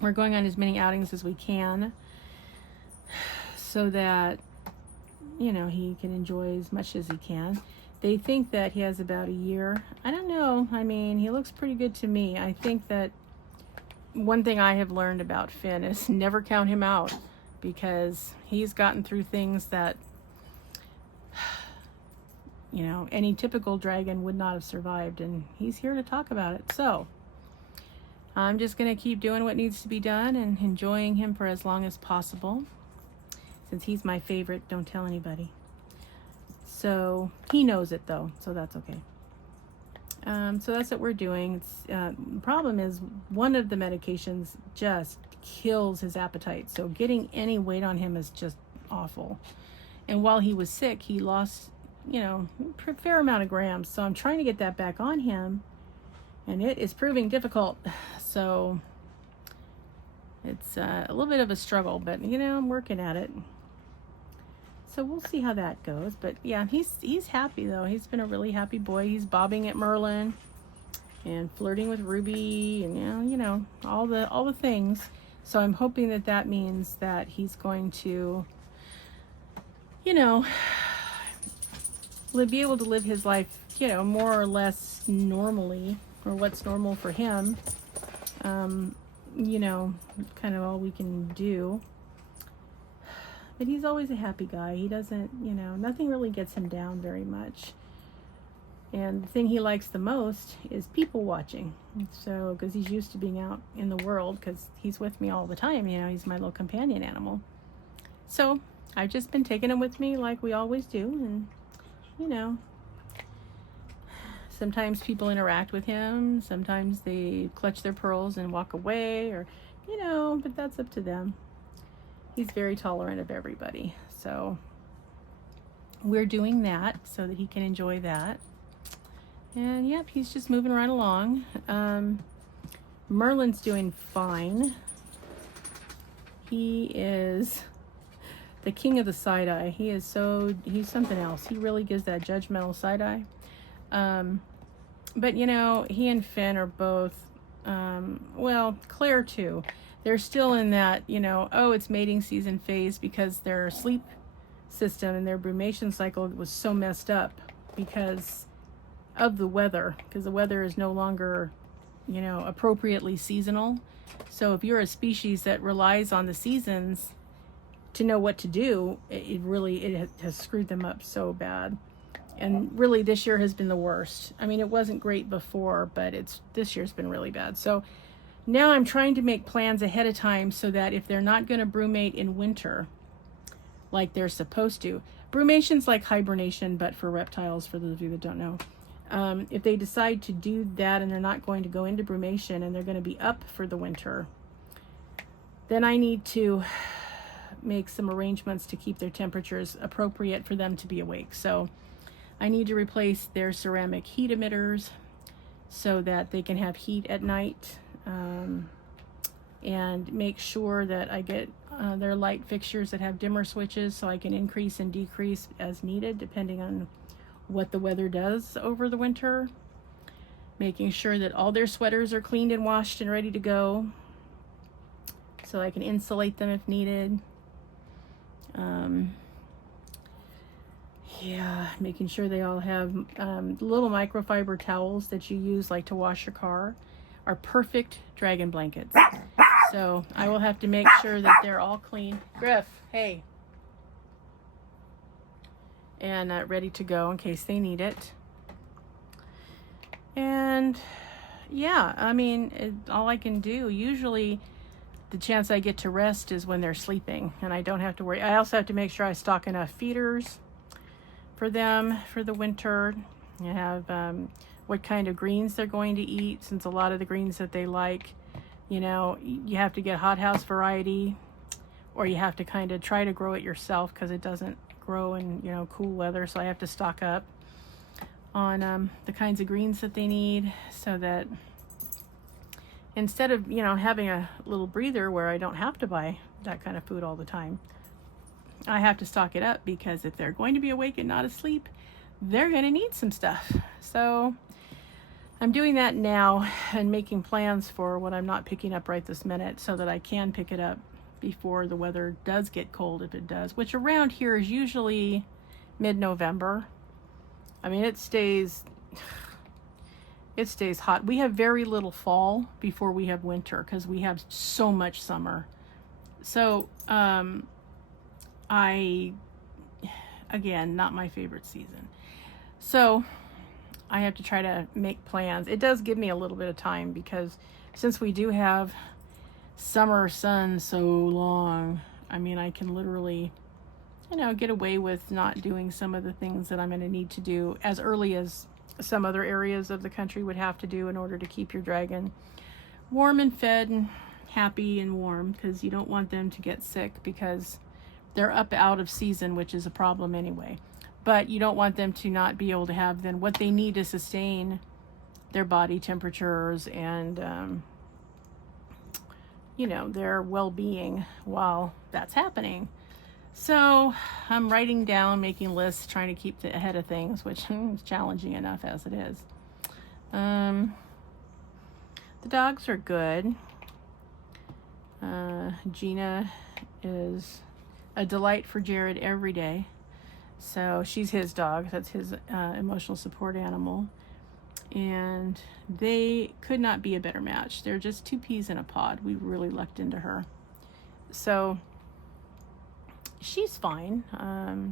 we're going on as many outings as we can so that, you know, he can enjoy as much as he can. They think that he has about a year. I don't know. I mean, he looks pretty good to me. I think that one thing I have learned about Finn is never count him out, because he's gotten through things that, you know, any typical dragon would not have survived, and he's here to talk about it. So I'm just going to keep doing what needs to be done and enjoying him for as long as possible. Since he's my favorite, don't tell anybody. So he knows it though, so that's okay. So that's what we're doing. The problem is one of the medications just kills his appetite. So getting any weight on him is just awful. And while he was sick, he lost, you know, a fair amount of grams. So I'm trying to get that back on him, and it is proving difficult. So it's a little bit of a struggle, but you know, I'm working at it. So we'll see how that goes. But yeah, he's happy though. He's been a really happy boy. He's bobbing at Merlin and flirting with Ruby, and you know all the things. So I'm hoping that that means that he's going to, you know, be able to live his life, you know, more or less normally, or what's normal for him. You know, kind of all we can do. But he's always a happy guy. He doesn't, you know, nothing really gets him down very much. And the thing he likes the most is people watching. So, because he's used to being out in the world, because he's with me all the time, you know, he's my little companion animal. So, I've just been taking him with me like we always do. And, you know, sometimes people interact with him. Sometimes they clutch their pearls and walk away, or, you know, but that's up to them. He's very tolerant of everybody. So we're doing that so that he can enjoy that. And yep, he's just moving right along. Merlin's doing fine. He is the king of the side eye. He's something else. He really gives that judgmental side eye. But you know, he and Finn are both, well, Claire too. They're still in that, you know, oh, it's mating season phase, because their sleep system and their brumation cycle was so messed up because of the weather, because the weather is no longer, you know, appropriately seasonal. So if you're a species that relies on the seasons to know what to do, it has screwed them up so bad. And really this year has been the worst. I mean, it wasn't great before, but this year's been really bad. So now I'm trying to make plans ahead of time so that if they're not going to brumate in winter like they're supposed to, brumation's like hibernation, but for reptiles, for those of you that don't know. If they decide to do that and they're not going to go into brumation and they're going to be up for the winter, then I need to make some arrangements to keep their temperatures appropriate for them to be awake. So I need to replace their ceramic heat emitters so that they can have heat at night. And make sure that I get their light fixtures that have dimmer switches so I can increase and decrease as needed depending on what the weather does over the winter. Making sure that all their sweaters are cleaned and washed and ready to go so I can insulate them if needed. Yeah, making sure they all have little microfiber towels that you use like to wash your car are perfect dragon blankets. So I will have to make sure that they're all clean. Griff, hey. And ready to go in case they need it. And yeah, I mean, all I can do, usually the chance I get to rest is when they're sleeping and I don't have to worry. I also have to make sure I stock enough feeders for them for the winter. I have what kind of greens they're going to eat, since a lot of the greens that they like, you know, you have to get hothouse variety, or you have to kind of try to grow it yourself because it doesn't grow in, you know, cool weather. So I have to stock up. on the kinds of greens that they need, so that instead of, you know, having a little breather where I don't have to buy that kind of food all the time, I have to stock it up, because if they're going to be awake and not asleep, they're going to need some stuff. So I'm doing that now and making plans for what I'm not picking up right this minute, so that I can pick it up before the weather does get cold, if it does, which around here is usually mid-November. I mean, it stays hot. We have very little fall before we have winter, because we have so much summer. So again, not my favorite season. So I have to try to make plans. It does give me a little bit of time, because since we do have summer sun so long, I mean, I can literally, you know, get away with not doing some of the things that I'm going to need to do as early as some other areas of the country would have to do in order to keep your dragon warm and fed and happy and warm, because you don't want them to get sick, because they're up out of season, which is a problem anyway. But you don't want them to not be able to have then what they need to sustain their body temperatures and you know, their well-being while that's happening. So I'm writing down, making lists, trying to keep ahead of things, which is challenging enough as it is. The dogs are good. Gina is a delight for Jared every day. So she's his dog. That's his emotional support animal. And they could not be a better match. They're just two peas in a pod. We really lucked into her. So she's fine.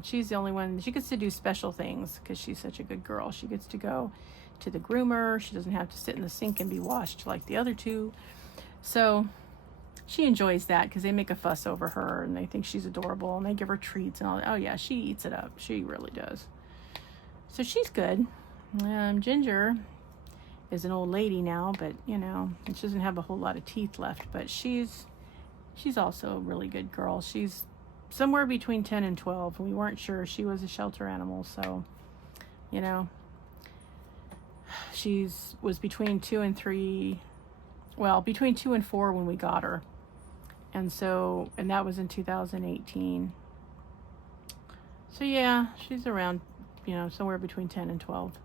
She's the only one. She gets to do special things because she's such a good girl. She gets to go to the groomer. She doesn't have to sit in the sink and be washed like the other two. So she enjoys that, because they make a fuss over her and they think she's adorable and they give her treats and all that. Oh yeah, she eats it up. She really does. So she's good. Ginger is an old lady now, but you know, she doesn't have a whole lot of teeth left, but she's also a really good girl. She's somewhere between 10 and 12. We weren't sure. She was a shelter animal, so you know, was between 2 and 3, well, between 2 and 4 when we got her. And that was in 2018. So yeah, she's around, you know, somewhere between 10 and 12.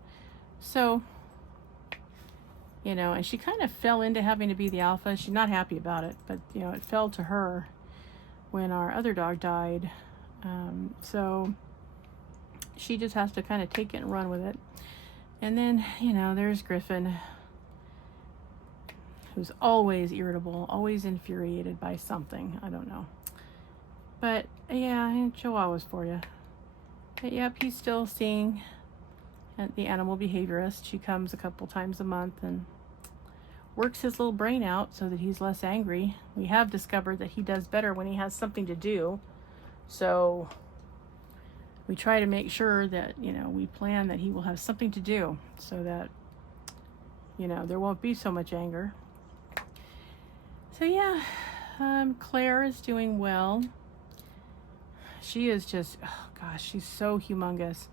So, you know, and she kind of fell into having to be the alpha. She's not happy about it, but you know, it fell to her when our other dog died. So she just has to kind of take it and run with it. And then, you know, there's Griffin, who's always irritable, always infuriated by something. I don't know. But yeah, Chihuahuas for you. But yep, he's still seeing the animal behaviorist. She comes a couple times a month and works his little brain out so that he's less angry. We have discovered that he does better when he has something to do. So we try to make sure that, you know, we plan that he will have something to do so that, you know, there won't be so much anger. So yeah, Claire is doing well. She is just, oh gosh, she's so humongous.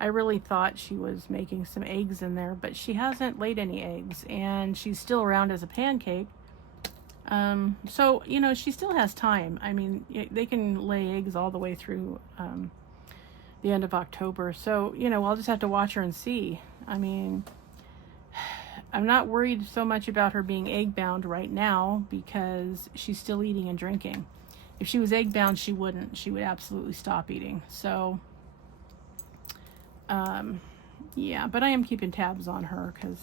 I really thought she was making some eggs in there, but she hasn't laid any eggs, and she's still around as a pancake. So, you know, she still has time. I mean, they can lay eggs all the way through the end of October. So, you know, I'll just have to watch her and see. I mean, I'm not worried so much about her being egg bound right now, because she's still eating and drinking. If she was egg bound, she wouldn't. She would absolutely stop eating. So, yeah, but I am keeping tabs on her, because,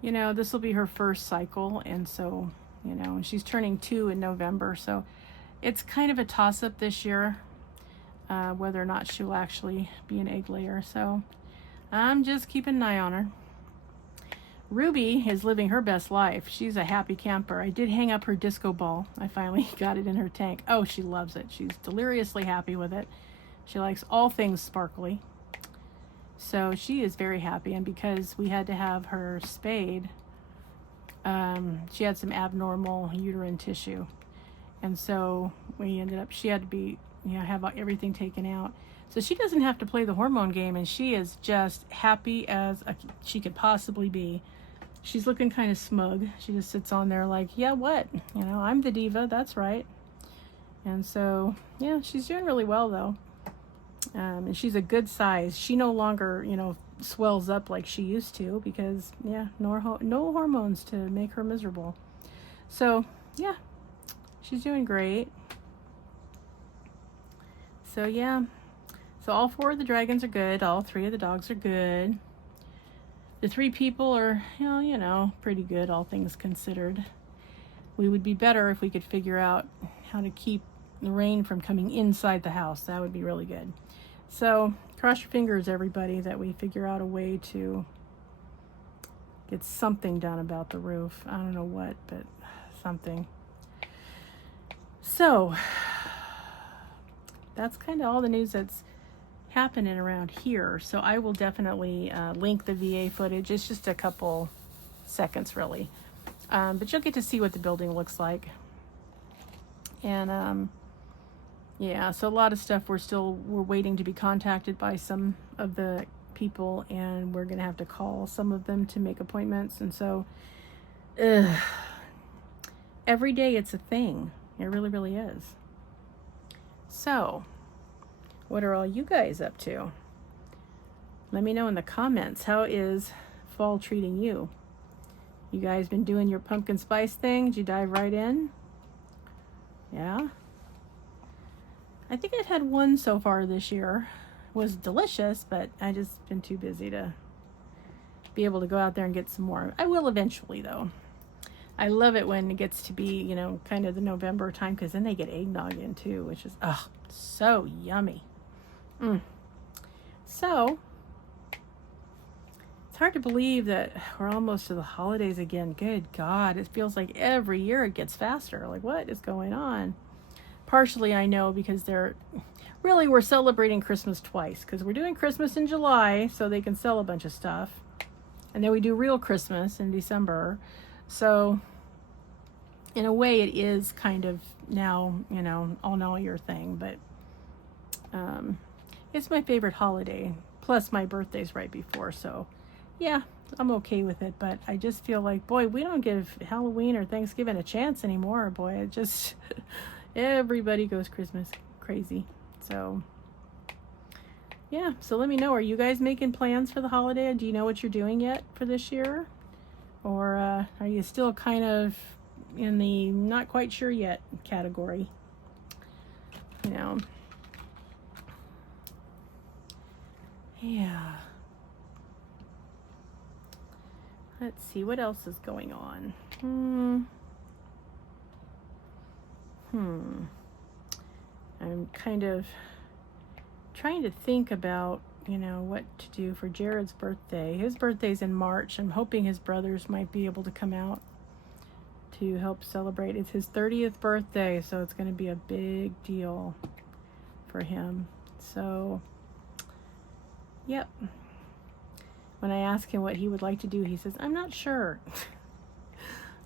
you know, this will be her first cycle. And so, you know, and she's turning 2 in November. So it's kind of a toss up this year, whether or not she'll actually be an egg layer. So I'm just keeping an eye on her. Ruby is living her best life. She's a happy camper. I did hang up her disco ball. I finally got it in her tank. Oh, she loves it. She's deliriously happy with it. She likes all things sparkly. So she is very happy. And because we had to have her spayed, she had some abnormal uterine tissue. And so we ended up, she had to be, you know, have everything taken out. So she doesn't have to play the hormone game, and she is just happy as she could possibly be. She's looking kind of smug. She just sits on there like, yeah, what? You know, I'm the diva, that's right. And so, yeah, she's doing really well, though. And she's a good size. She no longer, you know, swells up like she used to because, yeah, no hormones to make her miserable. So, yeah, she's doing great. So, yeah. So all 4 of the dragons are good. All 3 of the dogs are good. The 3 people are, you know, pretty good, all things considered. We would be better if we could figure out how to keep the rain from coming inside the house. That would be really good. So cross your fingers, everybody, that we figure out a way to get something done about the roof. I don't know what, but something. So that's kind of all the news that's happening around here. So I will definitely link the VA footage. It's just a couple seconds, really. But you'll get to see what the building looks like. And yeah, so a lot of stuff we're waiting to be contacted by some of the people, and we're gonna have to call some of them to make appointments. And so every day it's a thing. It really, really is. So what are all you guys up to? Let me know in the comments. How is fall treating you? You guys been doing your pumpkin spice thing? Did you dive right in? Yeah? I think I've had one so far this year. It was delicious, but I just been too busy to be able to go out there and get some more. I will eventually, though. I love it when it gets to be, you know, kind of the November time, because then they get eggnog in too, which is, so yummy. So it's hard to believe that we're almost to the holidays again. Good God, it feels like every year it gets faster. Like, what is going on? Partially, I know, because we're celebrating Christmas twice, because we're doing Christmas in July so they can sell a bunch of stuff, and then we do real Christmas in December. So in a way it is kind of now, you know, all year thing, but it's my favorite holiday. Plus my birthday's right before, so yeah, I'm okay with it. But I just feel like, boy, we don't give Halloween or Thanksgiving a chance anymore. Boy, it just everybody goes Christmas crazy. So yeah, so let me know, are you guys making plans for the holiday? Do you know what you're doing yet for this year? Or are you still kind of in the not quite sure yet category? You know. Yeah. Let's see, what else is going on? I'm kind of trying to think about, you know, what to do for Jared's birthday. His birthday's in March. I'm hoping his brothers might be able to come out to help celebrate. It's his 30th birthday, so it's going to be a big deal for him. So, yep. When I ask him what he would like to do, he says, I'm not sure.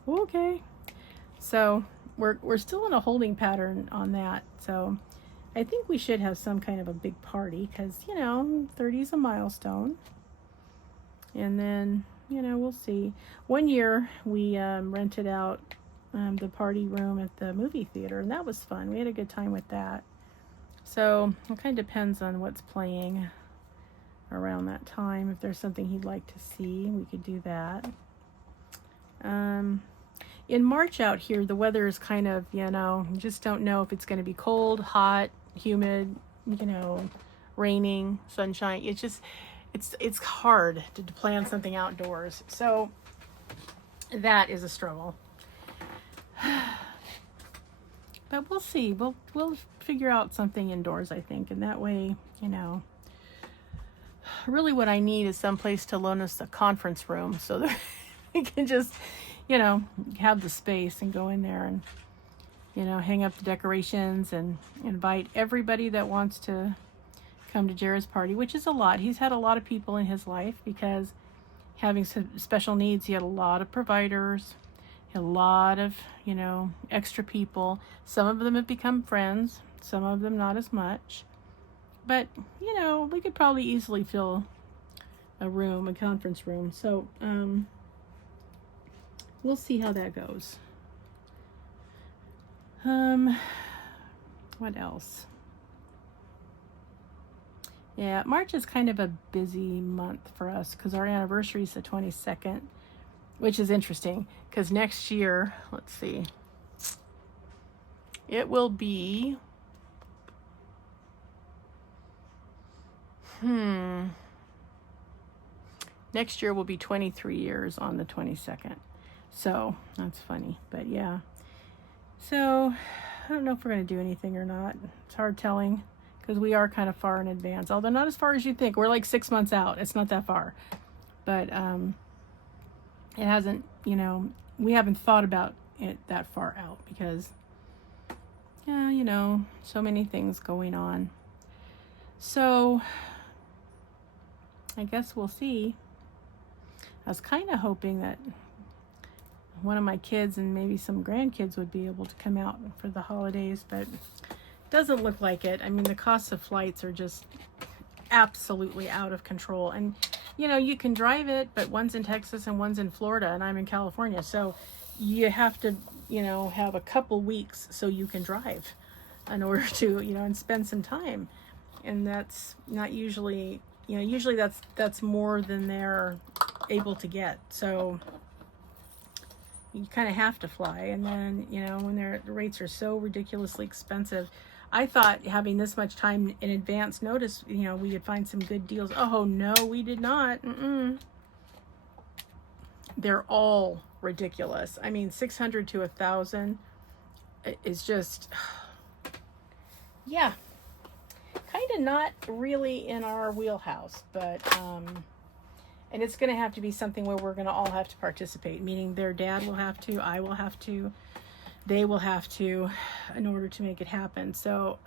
Okay. So we're still in a holding pattern on that. So I think we should have some kind of a big party, because, you know, 30 is a milestone. And then, you know, we'll see. One year we rented out the party room at the movie theater, and that was fun. We had a good time with that. So it kind of depends on what's playing around that time. If there's something he'd like to see, we could do that. In March out here, the weather is kind of, you know, you just don't know if it's going to be cold, hot, humid, you know, raining, sunshine. It's just, it's hard to plan something outdoors. So that is a struggle. But we'll see. We'll figure out something indoors, I think. And that way, you know, really what I need is someplace to loan us a conference room so that we can just, you know, have the space and go in there and, you know, hang up the decorations and invite everybody that wants to come to Jared's party, which is a lot. He's had a lot of people in his life, because having some special needs, he had a lot of providers, a lot of, you know, extra people. Some of them have become friends, some of them not as much. But, you know, we could probably easily fill a room, a conference room. So, we'll see how that goes. What else? Yeah, March is kind of a busy month for us because our anniversary is the 22nd, which is interesting because next year, let's see, it will be, next year will be 23 years on the 22nd. So that's funny, but yeah. So I don't know if we're going to do anything or not. It's hard telling because we are kind of far in advance, although not as far as you think. We're like 6 months out. It's not that far, but it hasn't, you know, we haven't thought about it that far out because, yeah, you know, so many things going on. So I guess we'll see. I was kind of hoping that one of my kids and maybe some grandkids would be able to come out for the holidays, but doesn't look like it. I mean, the costs of flights are just absolutely out of control. And, you know, you can drive it, but one's in Texas and one's in Florida, and I'm in California. So you have to, you know, have a couple weeks so you can drive in order to, you know, and spend some time. And that's not usually, you know, usually that's more than they're able to get. So you kind of have to fly. And then, you know, when the rates are so ridiculously expensive, I thought having this much time in advance notice, you know, we could find some good deals. Oh, no, we did not. They're all ridiculous. I mean, 600 to 1,000 is just, yeah, kind of not really in our wheelhouse, but, and it's going to have to be something where we're going to all have to participate, meaning their dad will have to, I will have to, they will have to, in order to make it happen. So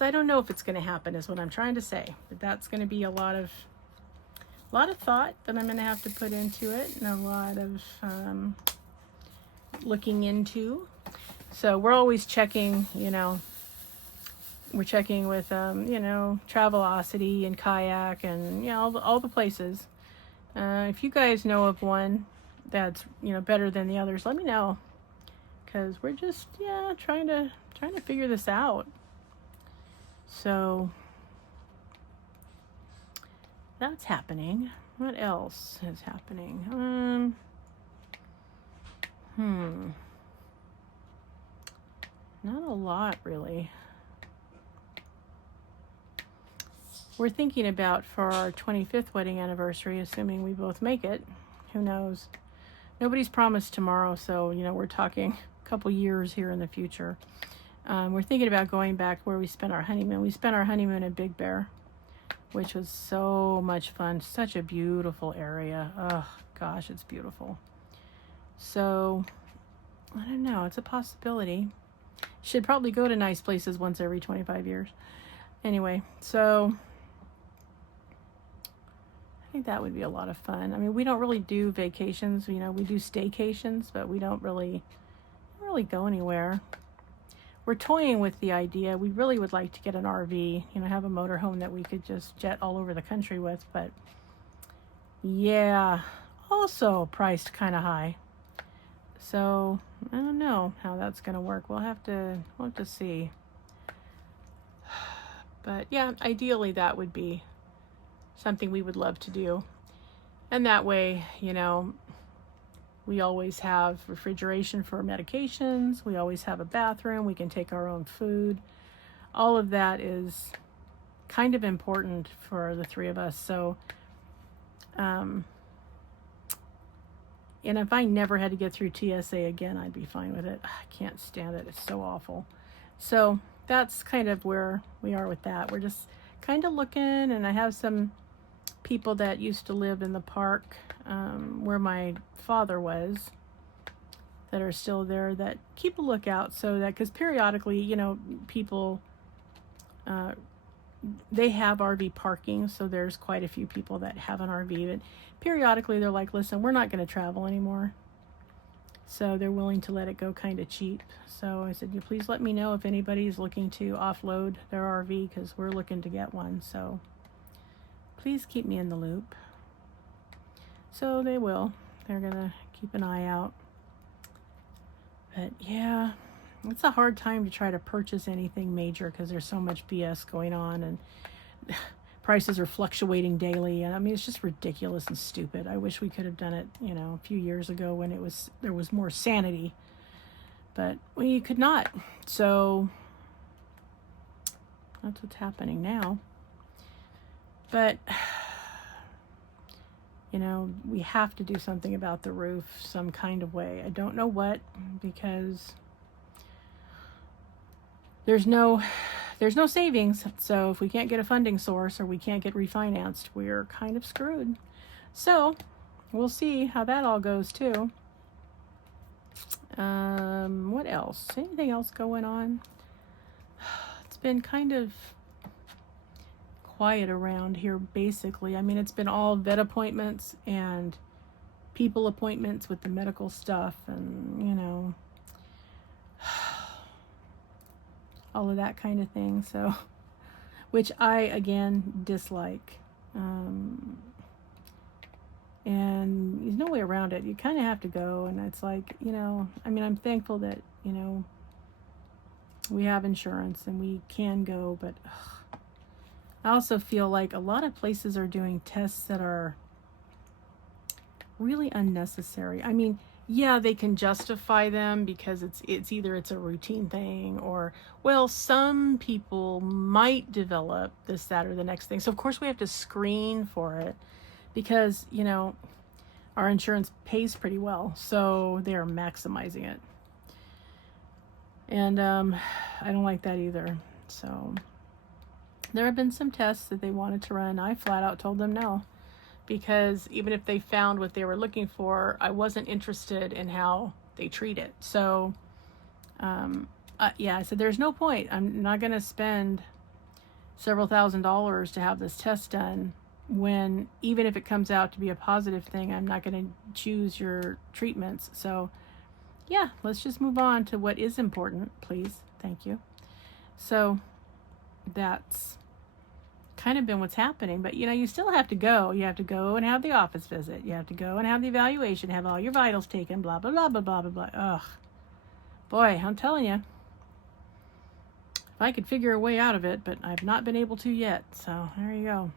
I don't know if it's going to happen is what I'm trying to say, but that's going to be a lot of thought that I'm going to have to put into it, and a lot of looking into. So we're always checking, you know, we're checking with, you know, Travelocity and Kayak and, you know, all the places. If you guys know of one that's, you know, better than the others, let me know. Because we're just, yeah, trying to figure this out. So that's happening. What else is happening? Not a lot, really. We're thinking about for our 25th wedding anniversary, assuming we both make it. Who knows? Nobody's promised tomorrow, so, you know, we're talking a couple years here in the future. We're thinking about going back where we spent our honeymoon. We spent our honeymoon in Big Bear, which was so much fun. Such a beautiful area. Oh, gosh, it's beautiful. So, I don't know. It's a possibility. Should probably go to nice places once every 25 years. Anyway, so I think that would be a lot of fun. I mean, we don't really do vacations. You know, we do staycations, but we don't really go anywhere. We're toying with the idea. We really would like to get an RV, you know, have a motorhome that we could just jet all over the country with. But yeah, also priced kind of high. So I don't know how that's going to work. We'll have to see. But yeah, ideally that would be something we would love to do. And that way, you know, we always have refrigeration for medications. We always have a bathroom. We can take our own food. All of that is kind of important for the three of us. So, and if I never had to get through TSA again, I'd be fine with it. I can't stand it. It's so awful. So that's kind of where we are with that. We're just kind of looking, and I have some people that used to live in the park where my father was that are still there that keep a lookout, so that, because periodically, you know, people, they have RV parking, so there's quite a few people that have an RV, but periodically they're like, listen, we're not going to travel anymore. So they're willing to let it go kind of cheap. So I said, you please let me know if anybody's looking to offload their RV, because we're looking to get one. So please keep me in the loop. So they will. They're going to keep an eye out. But yeah, it's a hard time to try to purchase anything major because there's so much BS going on, and prices are fluctuating daily. And I mean, it's just ridiculous and stupid. I wish we could have done it, you know, a few years ago when there was more sanity, but we could not. So that's what's happening now. But you know, we have to do something about the roof some kind of way. I don't know what, because there's no savings. So if we can't get a funding source or we can't get refinanced, we're kind of screwed. So we'll see how that all goes too. What else? Anything else going on? It's been kind of quiet around here, basically. I mean, it's been all vet appointments and people appointments with the medical stuff, and you know, all of that kind of thing. So, which I again dislike, and there's no way around it. You kind of have to go, and it's like, you know, I mean, I'm thankful that, you know, we have insurance and we can go, but I also feel like a lot of places are doing tests that are really unnecessary. I mean, yeah, they can justify them because it's either it's a routine thing, or, well, some people might develop this, that, or the next thing. So of course we have to screen for it because, you know, our insurance pays pretty well, so they're maximizing it. And I don't like that either. So there have been some tests that they wanted to run. I flat out told them no, because even if they found what they were looking for, I wasn't interested in how they treat it. So, yeah, I said, there's no point. I'm not going to spend several $1,000s to have this test done when, even if it comes out to be a positive thing, I'm not going to choose your treatments. So, yeah, let's just move on to what is important, please. Thank you. So, that's kind of been what's happening. But you know, you still have to go. You have to go and have the office visit. You have to go and have the evaluation, have all your vitals taken, blah blah blah blah blah blah blah. Ugh, boy, I'm telling you, if I could figure a way out of it, but I've not been able to yet. So there you go.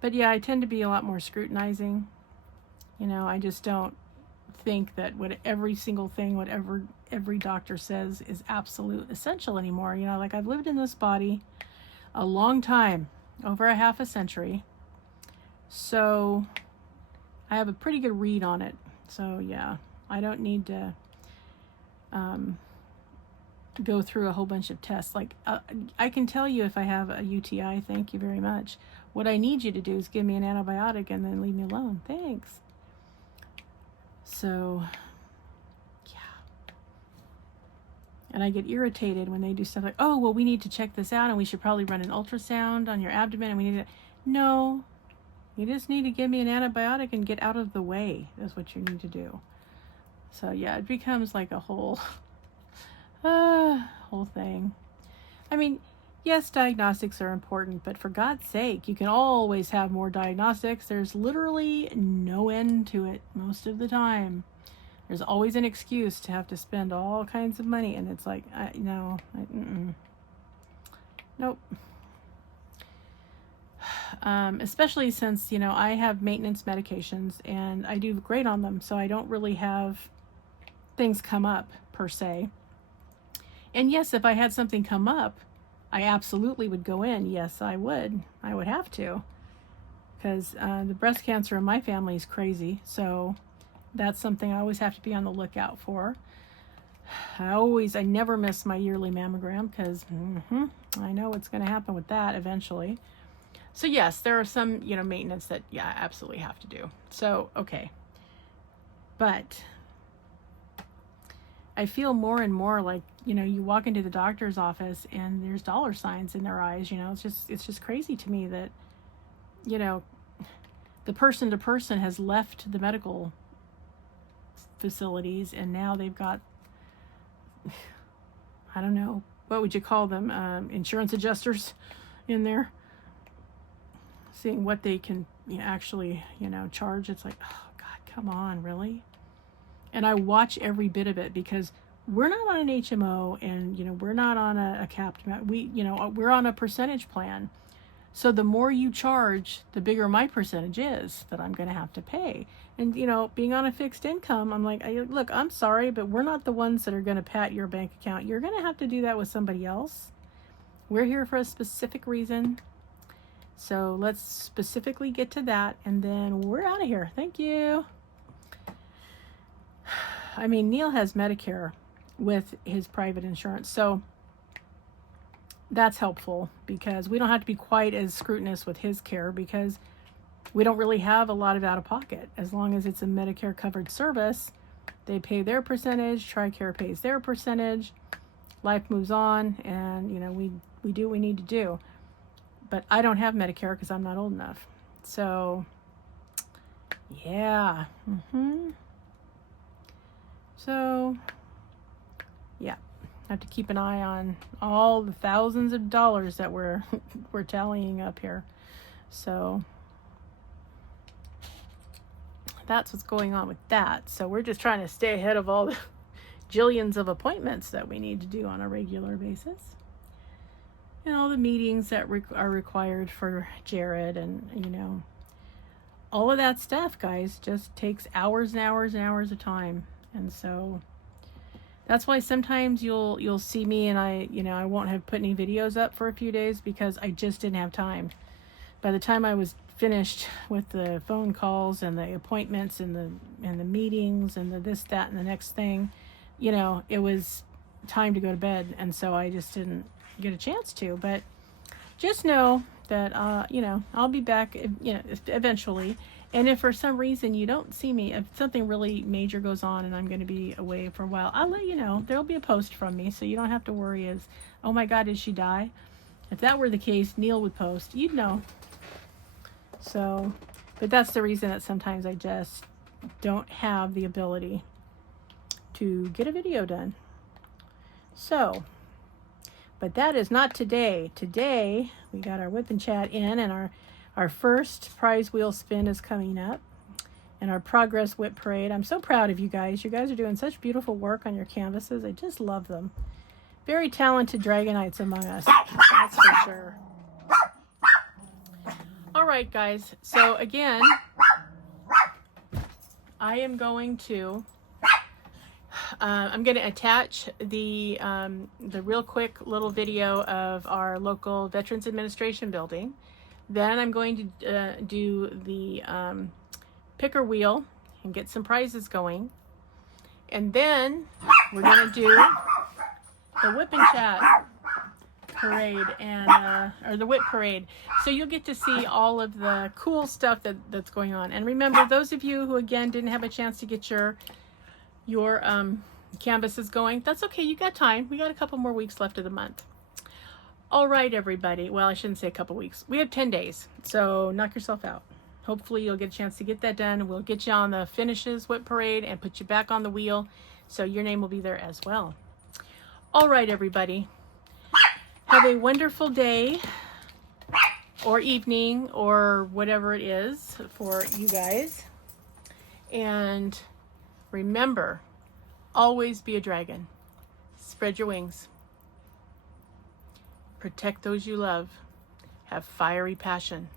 But yeah, I tend to be a lot more scrutinizing. You know, I just don't think that every single thing, whatever every doctor says, is absolute essential anymore. You know, like, I've lived in this body a long time, over a half a century, so I have a pretty good read on it. So yeah, I don't need to go through a whole bunch of tests. Like, I can tell you if I have a UTI, thank you very much. What I need you to do is give me an antibiotic and then leave me alone. Thanks. So yeah, and I get irritated when they do stuff like, oh, well, we need to check this out and we should probably run an ultrasound on your abdomen, and we need to, no, you just need to give me an antibiotic and get out of the way. That's what you need to do. So yeah, it becomes like a whole thing. I mean, yes, diagnostics are important, but for God's sake, you can always have more diagnostics. There's literally no end to it most of the time. There's always an excuse to have to spend all kinds of money, and it's like, nope. Especially since, you know, I have maintenance medications and I do great on them, so I don't really have things come up per se. And yes, if I had something come up, I absolutely would go in. Yes, I would. I would have to, because the breast cancer in my family is crazy. So that's something I always have to be on the lookout for. I never miss my yearly mammogram, because I know what's going to happen with that eventually. So yes, there are some, you know, maintenance that, yeah, I absolutely have to do. So, okay. But I feel more and more like, you know, you walk into the doctor's office and there's dollar signs in their eyes. You know, it's just crazy to me that, you know, the person to person has left the medical facilities, and now they've got, I don't know, what would you call them, insurance adjusters in there, seeing what they can actually, charge. It's like, oh God, come on, really? And I watch every bit of it because we're not on an HMO, and, we're not on a capped, we're on a percentage plan. So the more you charge, the bigger my percentage is that I'm going to have to pay. And, being on a fixed income, I'm like, look, I'm sorry, but we're not the ones that are going to pat your bank account. You're going to have to do that with somebody else. We're here for a specific reason. So let's specifically get to that, and then we're out of here. Thank you. I mean, Neil has Medicare with his private insurance, so that's helpful because we don't have to be quite as scrutinous with his care because we don't really have a lot of out-of-pocket. As long as it's a Medicare covered service, they pay their percentage, TRICARE pays their percentage, life moves on, and we do what we need to do. But I don't have Medicare because I'm not old enough. So yeah. So yeah, I have to keep an eye on all the thousands of dollars that we're tallying up here. So that's what's going on with that. So we're just trying to stay ahead of all the jillions of appointments that we need to do on a regular basis, and all the meetings that are required for Jared, and all of that stuff, guys, just takes hours and hours and hours of time. And so that's why sometimes you'll see me and I won't have put any videos up for a few days because I just didn't have time. By the time I was finished with the phone calls and the appointments and the meetings and the this, that, and the next thing, it was time to go to bed. And so I just didn't get a chance to. But just know that I'll be back eventually. And if for some reason you don't see me, if something really major goes on and I'm going to be away for a while, I'll let you know. There'll be a post from me, so you don't have to worry as, oh my God, did she die? If that were the case, Neil would post. You'd know. So, but that's the reason that sometimes I just don't have the ability to get a video done. So, but that is not today. Today, we got our Wip N Chat in, and our first prize wheel spin is coming up, and our progress whip parade. I'm so proud of you guys. You guys are doing such beautiful work on your canvases. I just love them. Very talented Dragonites among us, that's for sure. All right, guys. So again, I am going to I'm going to attach the real quick little video of our local Veterans Administration building. Then I'm going to do the picker wheel and get some prizes going. And then we're going to do the Wip N Chat parade, and or the whip parade. So you'll get to see all of the cool stuff that's going on. And remember, those of you who again didn't have a chance to get your canvases going, that's okay. You got time. We got a couple more weeks left of the month. All right, everybody. Well, I shouldn't say a couple weeks. We have 10 days, so knock yourself out. Hopefully you'll get a chance to get that done. We'll get you on the finishes whip parade and put you back on the wheel, so your name will be there as well. All right, everybody. Have a wonderful day or evening or whatever it is for you guys. And remember, always be a dragon. Spread your wings. Protect those you love. Have fiery passion.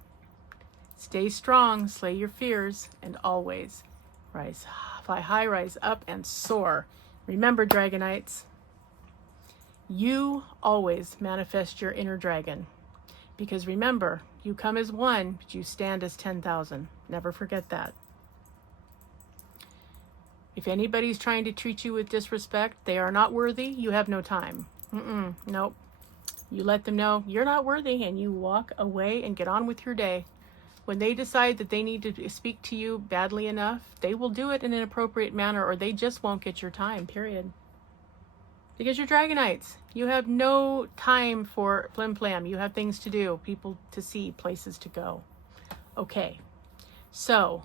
Stay strong, slay your fears, and always fly high, rise up, and soar. Remember, Dragonites, you always manifest your inner dragon. Because remember, you come as one, but you stand as 10,000. Never forget that. If anybody's trying to treat you with disrespect, they are not worthy, you have no time. Nope. You let them know you're not worthy, and you walk away and get on with your day. When they decide that they need to speak to you badly enough, they will do it in an appropriate manner, or they just won't get your time, period. Because you're Dragonites. You have no time for flim-flam. You have things to do, people to see, places to go. Okay. So,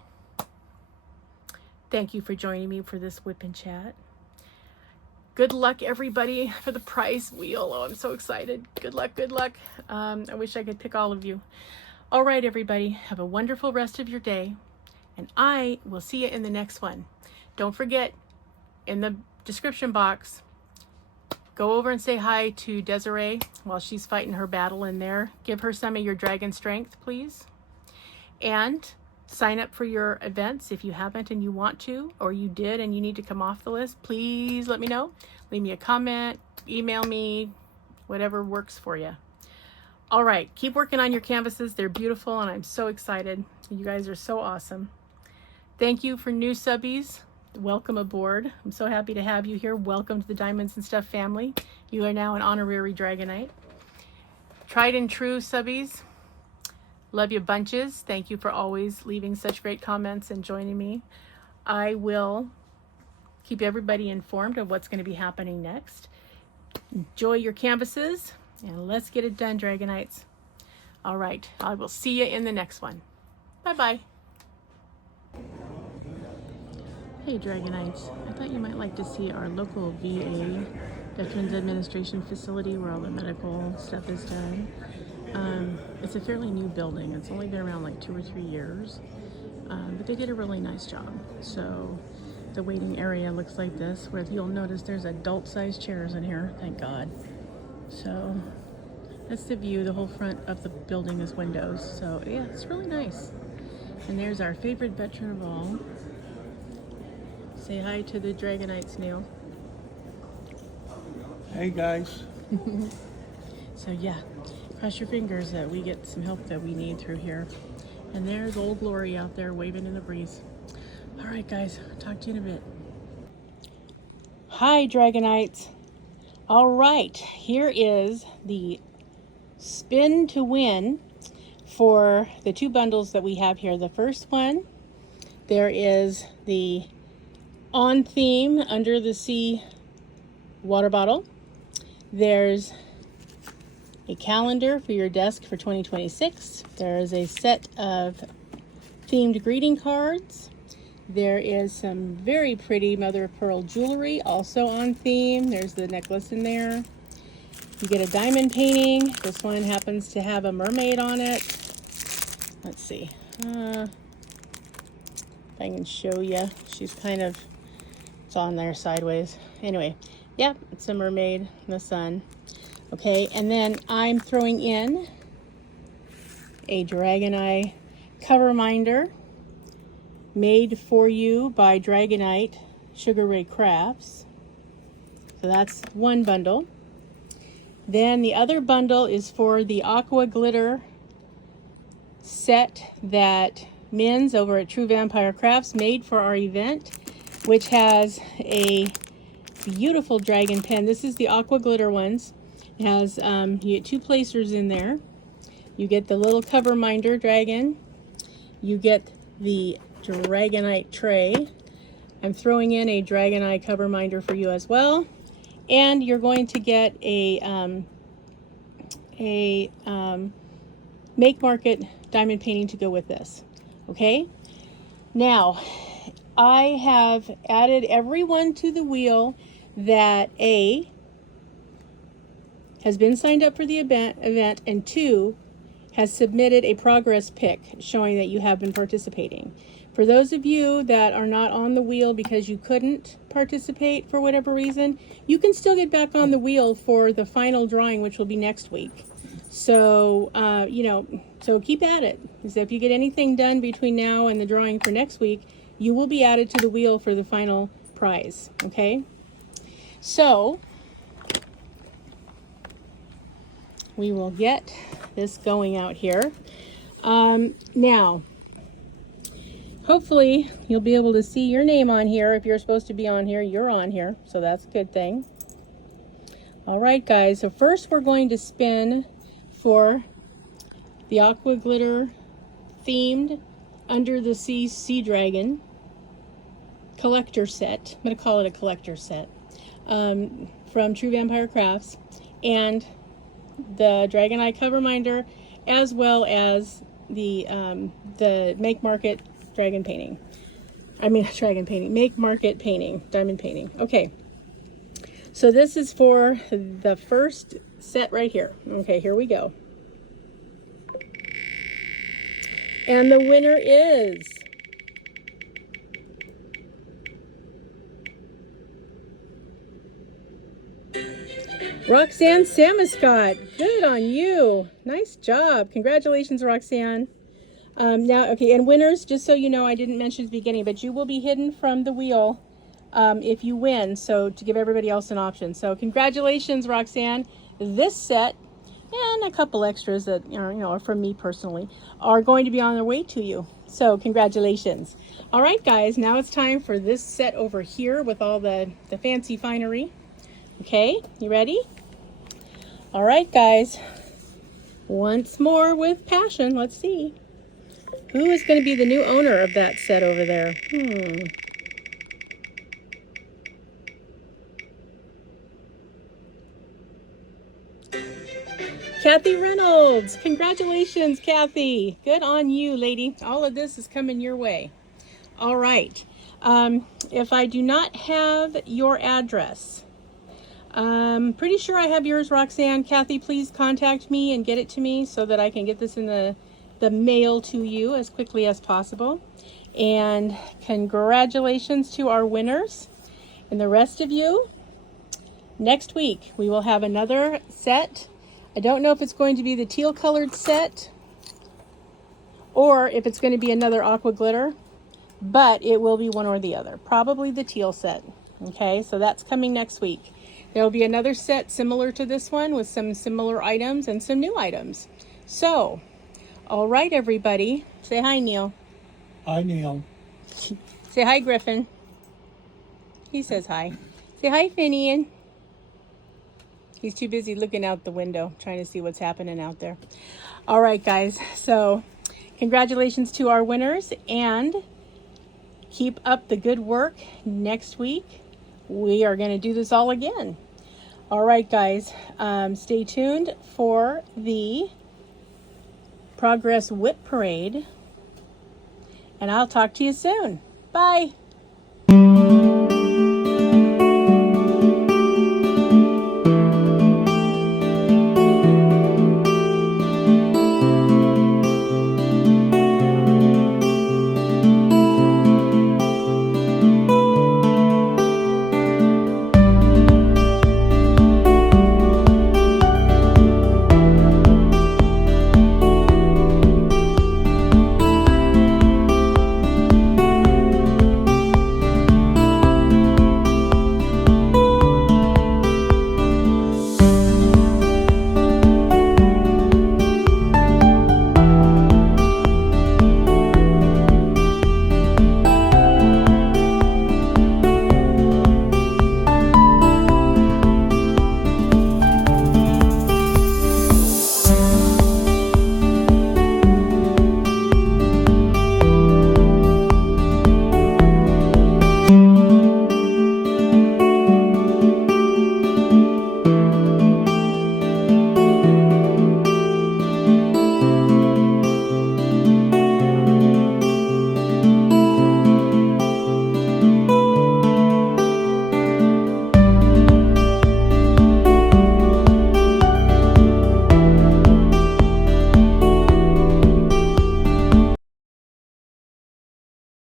Thank you for joining me for this Wip N Chat. Good luck, everybody, for the prize wheel. Oh, I'm so excited. Good luck, good luck. I wish I could pick all of you. All right, everybody, have a wonderful rest of your day, and I will see you in the next one. Don't forget, in the description box, go over and say hi to Desiree while she's fighting her battle in there. Give her some of your dragon strength, please. And sign up for your events if you haven't and you want to, or you did and you need to come off the list. Please let me know. Leave me a comment, email me, whatever works for you. All right, keep working on your canvases. They're beautiful and I'm so excited. You guys are so awesome. Thank you for new subbies. Welcome aboard. I'm so happy to have you here. Welcome to the Diamonds and Stuff family. You are now an honorary Dragonite. Tried and true subbies. Love you bunches. Thank you for always leaving such great comments and joining me. I will keep everybody informed of what's going to be happening next. Enjoy your canvases and let's get it done, Dragonites. All right, I will see you in the next one. Bye-bye. Hey Dragonites, I thought you might like to see our local VA, Veterans Administration facility where all the medical stuff is done. It's a fairly new building. It's only been around like 2 or 3 years, but they did a really nice job. So the waiting area looks like this, where you'll notice there's adult-sized chairs in here, thank God. So that's the view. The whole front of the building is windows. So yeah, it's really nice. And there's our favorite veteran of all. Say hi to the Dragonites, Neil. Hey guys. So yeah, cross your fingers that we get some help that we need through here. And there's old Glory out there waving in the breeze. All right, guys, talk to you in a bit. Hi, Dragonites. All right, here is the spin to win for the 2 bundles that we have here. The first one, there is the On Theme Under the Sea water bottle. There's a calendar for your desk for 2026. There is a set of themed greeting cards. There is some very pretty mother of pearl jewelry, also on theme. There's the necklace in there. You get a diamond painting. This one happens to have a mermaid on it. Let's see. If I can show you. She's kind of, it's on there sideways. Anyway, yeah, it's a mermaid in the sun. Okay, and then I'm throwing in a Dragonite cover minder made for you by Dragonite SugarRayCrafts. So that's one bundle. Then the other bundle is for the Aqua Glitter set that Min's over at True Vampire Crafts made for our event, which has a beautiful dragon pen. This is the Aqua Glitter ones. It has, you get 2 placers in there. You get the little cover minder dragon. You get the Dragonite tray. I'm throwing in a Dragonite cover minder for you as well. And you're going to get a Make Market diamond painting to go with this. Okay? Now, I have added everyone to the wheel that A, has been signed up for the event, and 2, has submitted a progress pic showing that you have been participating. For those of you that are not on the wheel because you couldn't participate for whatever reason, you can still get back on the wheel for the final drawing, which will be next week. So, so keep at it. So if you get anything done between now and the drawing for next week, you will be added to the wheel for the final prize, okay? So, we will get this going out here. Now, hopefully you'll be able to see your name on here. If you're supposed to be on here, you're on here, so that's a good thing. All right, guys, so first we're going to spin for the Aqua Glitter themed Under the Sea Sea Dragon collector set. I'm going to call it a collector set from True Vampire Crafts, and the Dragonite cover minder, as well as the Make Market dragon painting. I mean, dragon painting, make market painting, diamond painting. Okay. So this is for the first set right here. Okay, here we go. And the winner is Roxanne Samuscott. Good on you. Nice job. Congratulations, Roxanne. Now, okay, and winners, just so you know, I didn't mention at the beginning, but you will be hidden from the wheel if you win, so to give everybody else an option. So congratulations, Roxanne. This set and a couple extras that are from me personally are going to be on their way to you. So congratulations. All right, guys, now it's time for this set over here with all the fancy finery. Okay, you ready? All right, guys, once more with passion. Let's see. Who is going to be the new owner of that set over there? Kathy Reynolds. Congratulations, Kathy. Good on you, lady. All of this is coming your way. All right. If I do not have your address, I'm pretty sure I have yours, Roxanne. Kathy, please contact me and get it to me so that I can get this in the mail to you as quickly as possible. And congratulations to our winners. And the rest of you, next week we will have another set. I don't know if it's going to be the teal colored set or if it's going to be another aqua glitter, but it will be one or the other. Probably the teal set. Okay, so that's coming next week. There will be another set similar to this one with some similar items and some new items. So, all right, everybody. Say hi, Neil. Hi, Neil. Say hi, Griffin. He says hi. Say hi, Finnian. He's too busy looking out the window, trying to see what's happening out there. All right, guys. So, congratulations to our winners, and keep up the good work. Next week, we are going to do this all again. All right, guys. Stay tuned for the Progress Whip Parade, and I'll talk to you soon. Bye.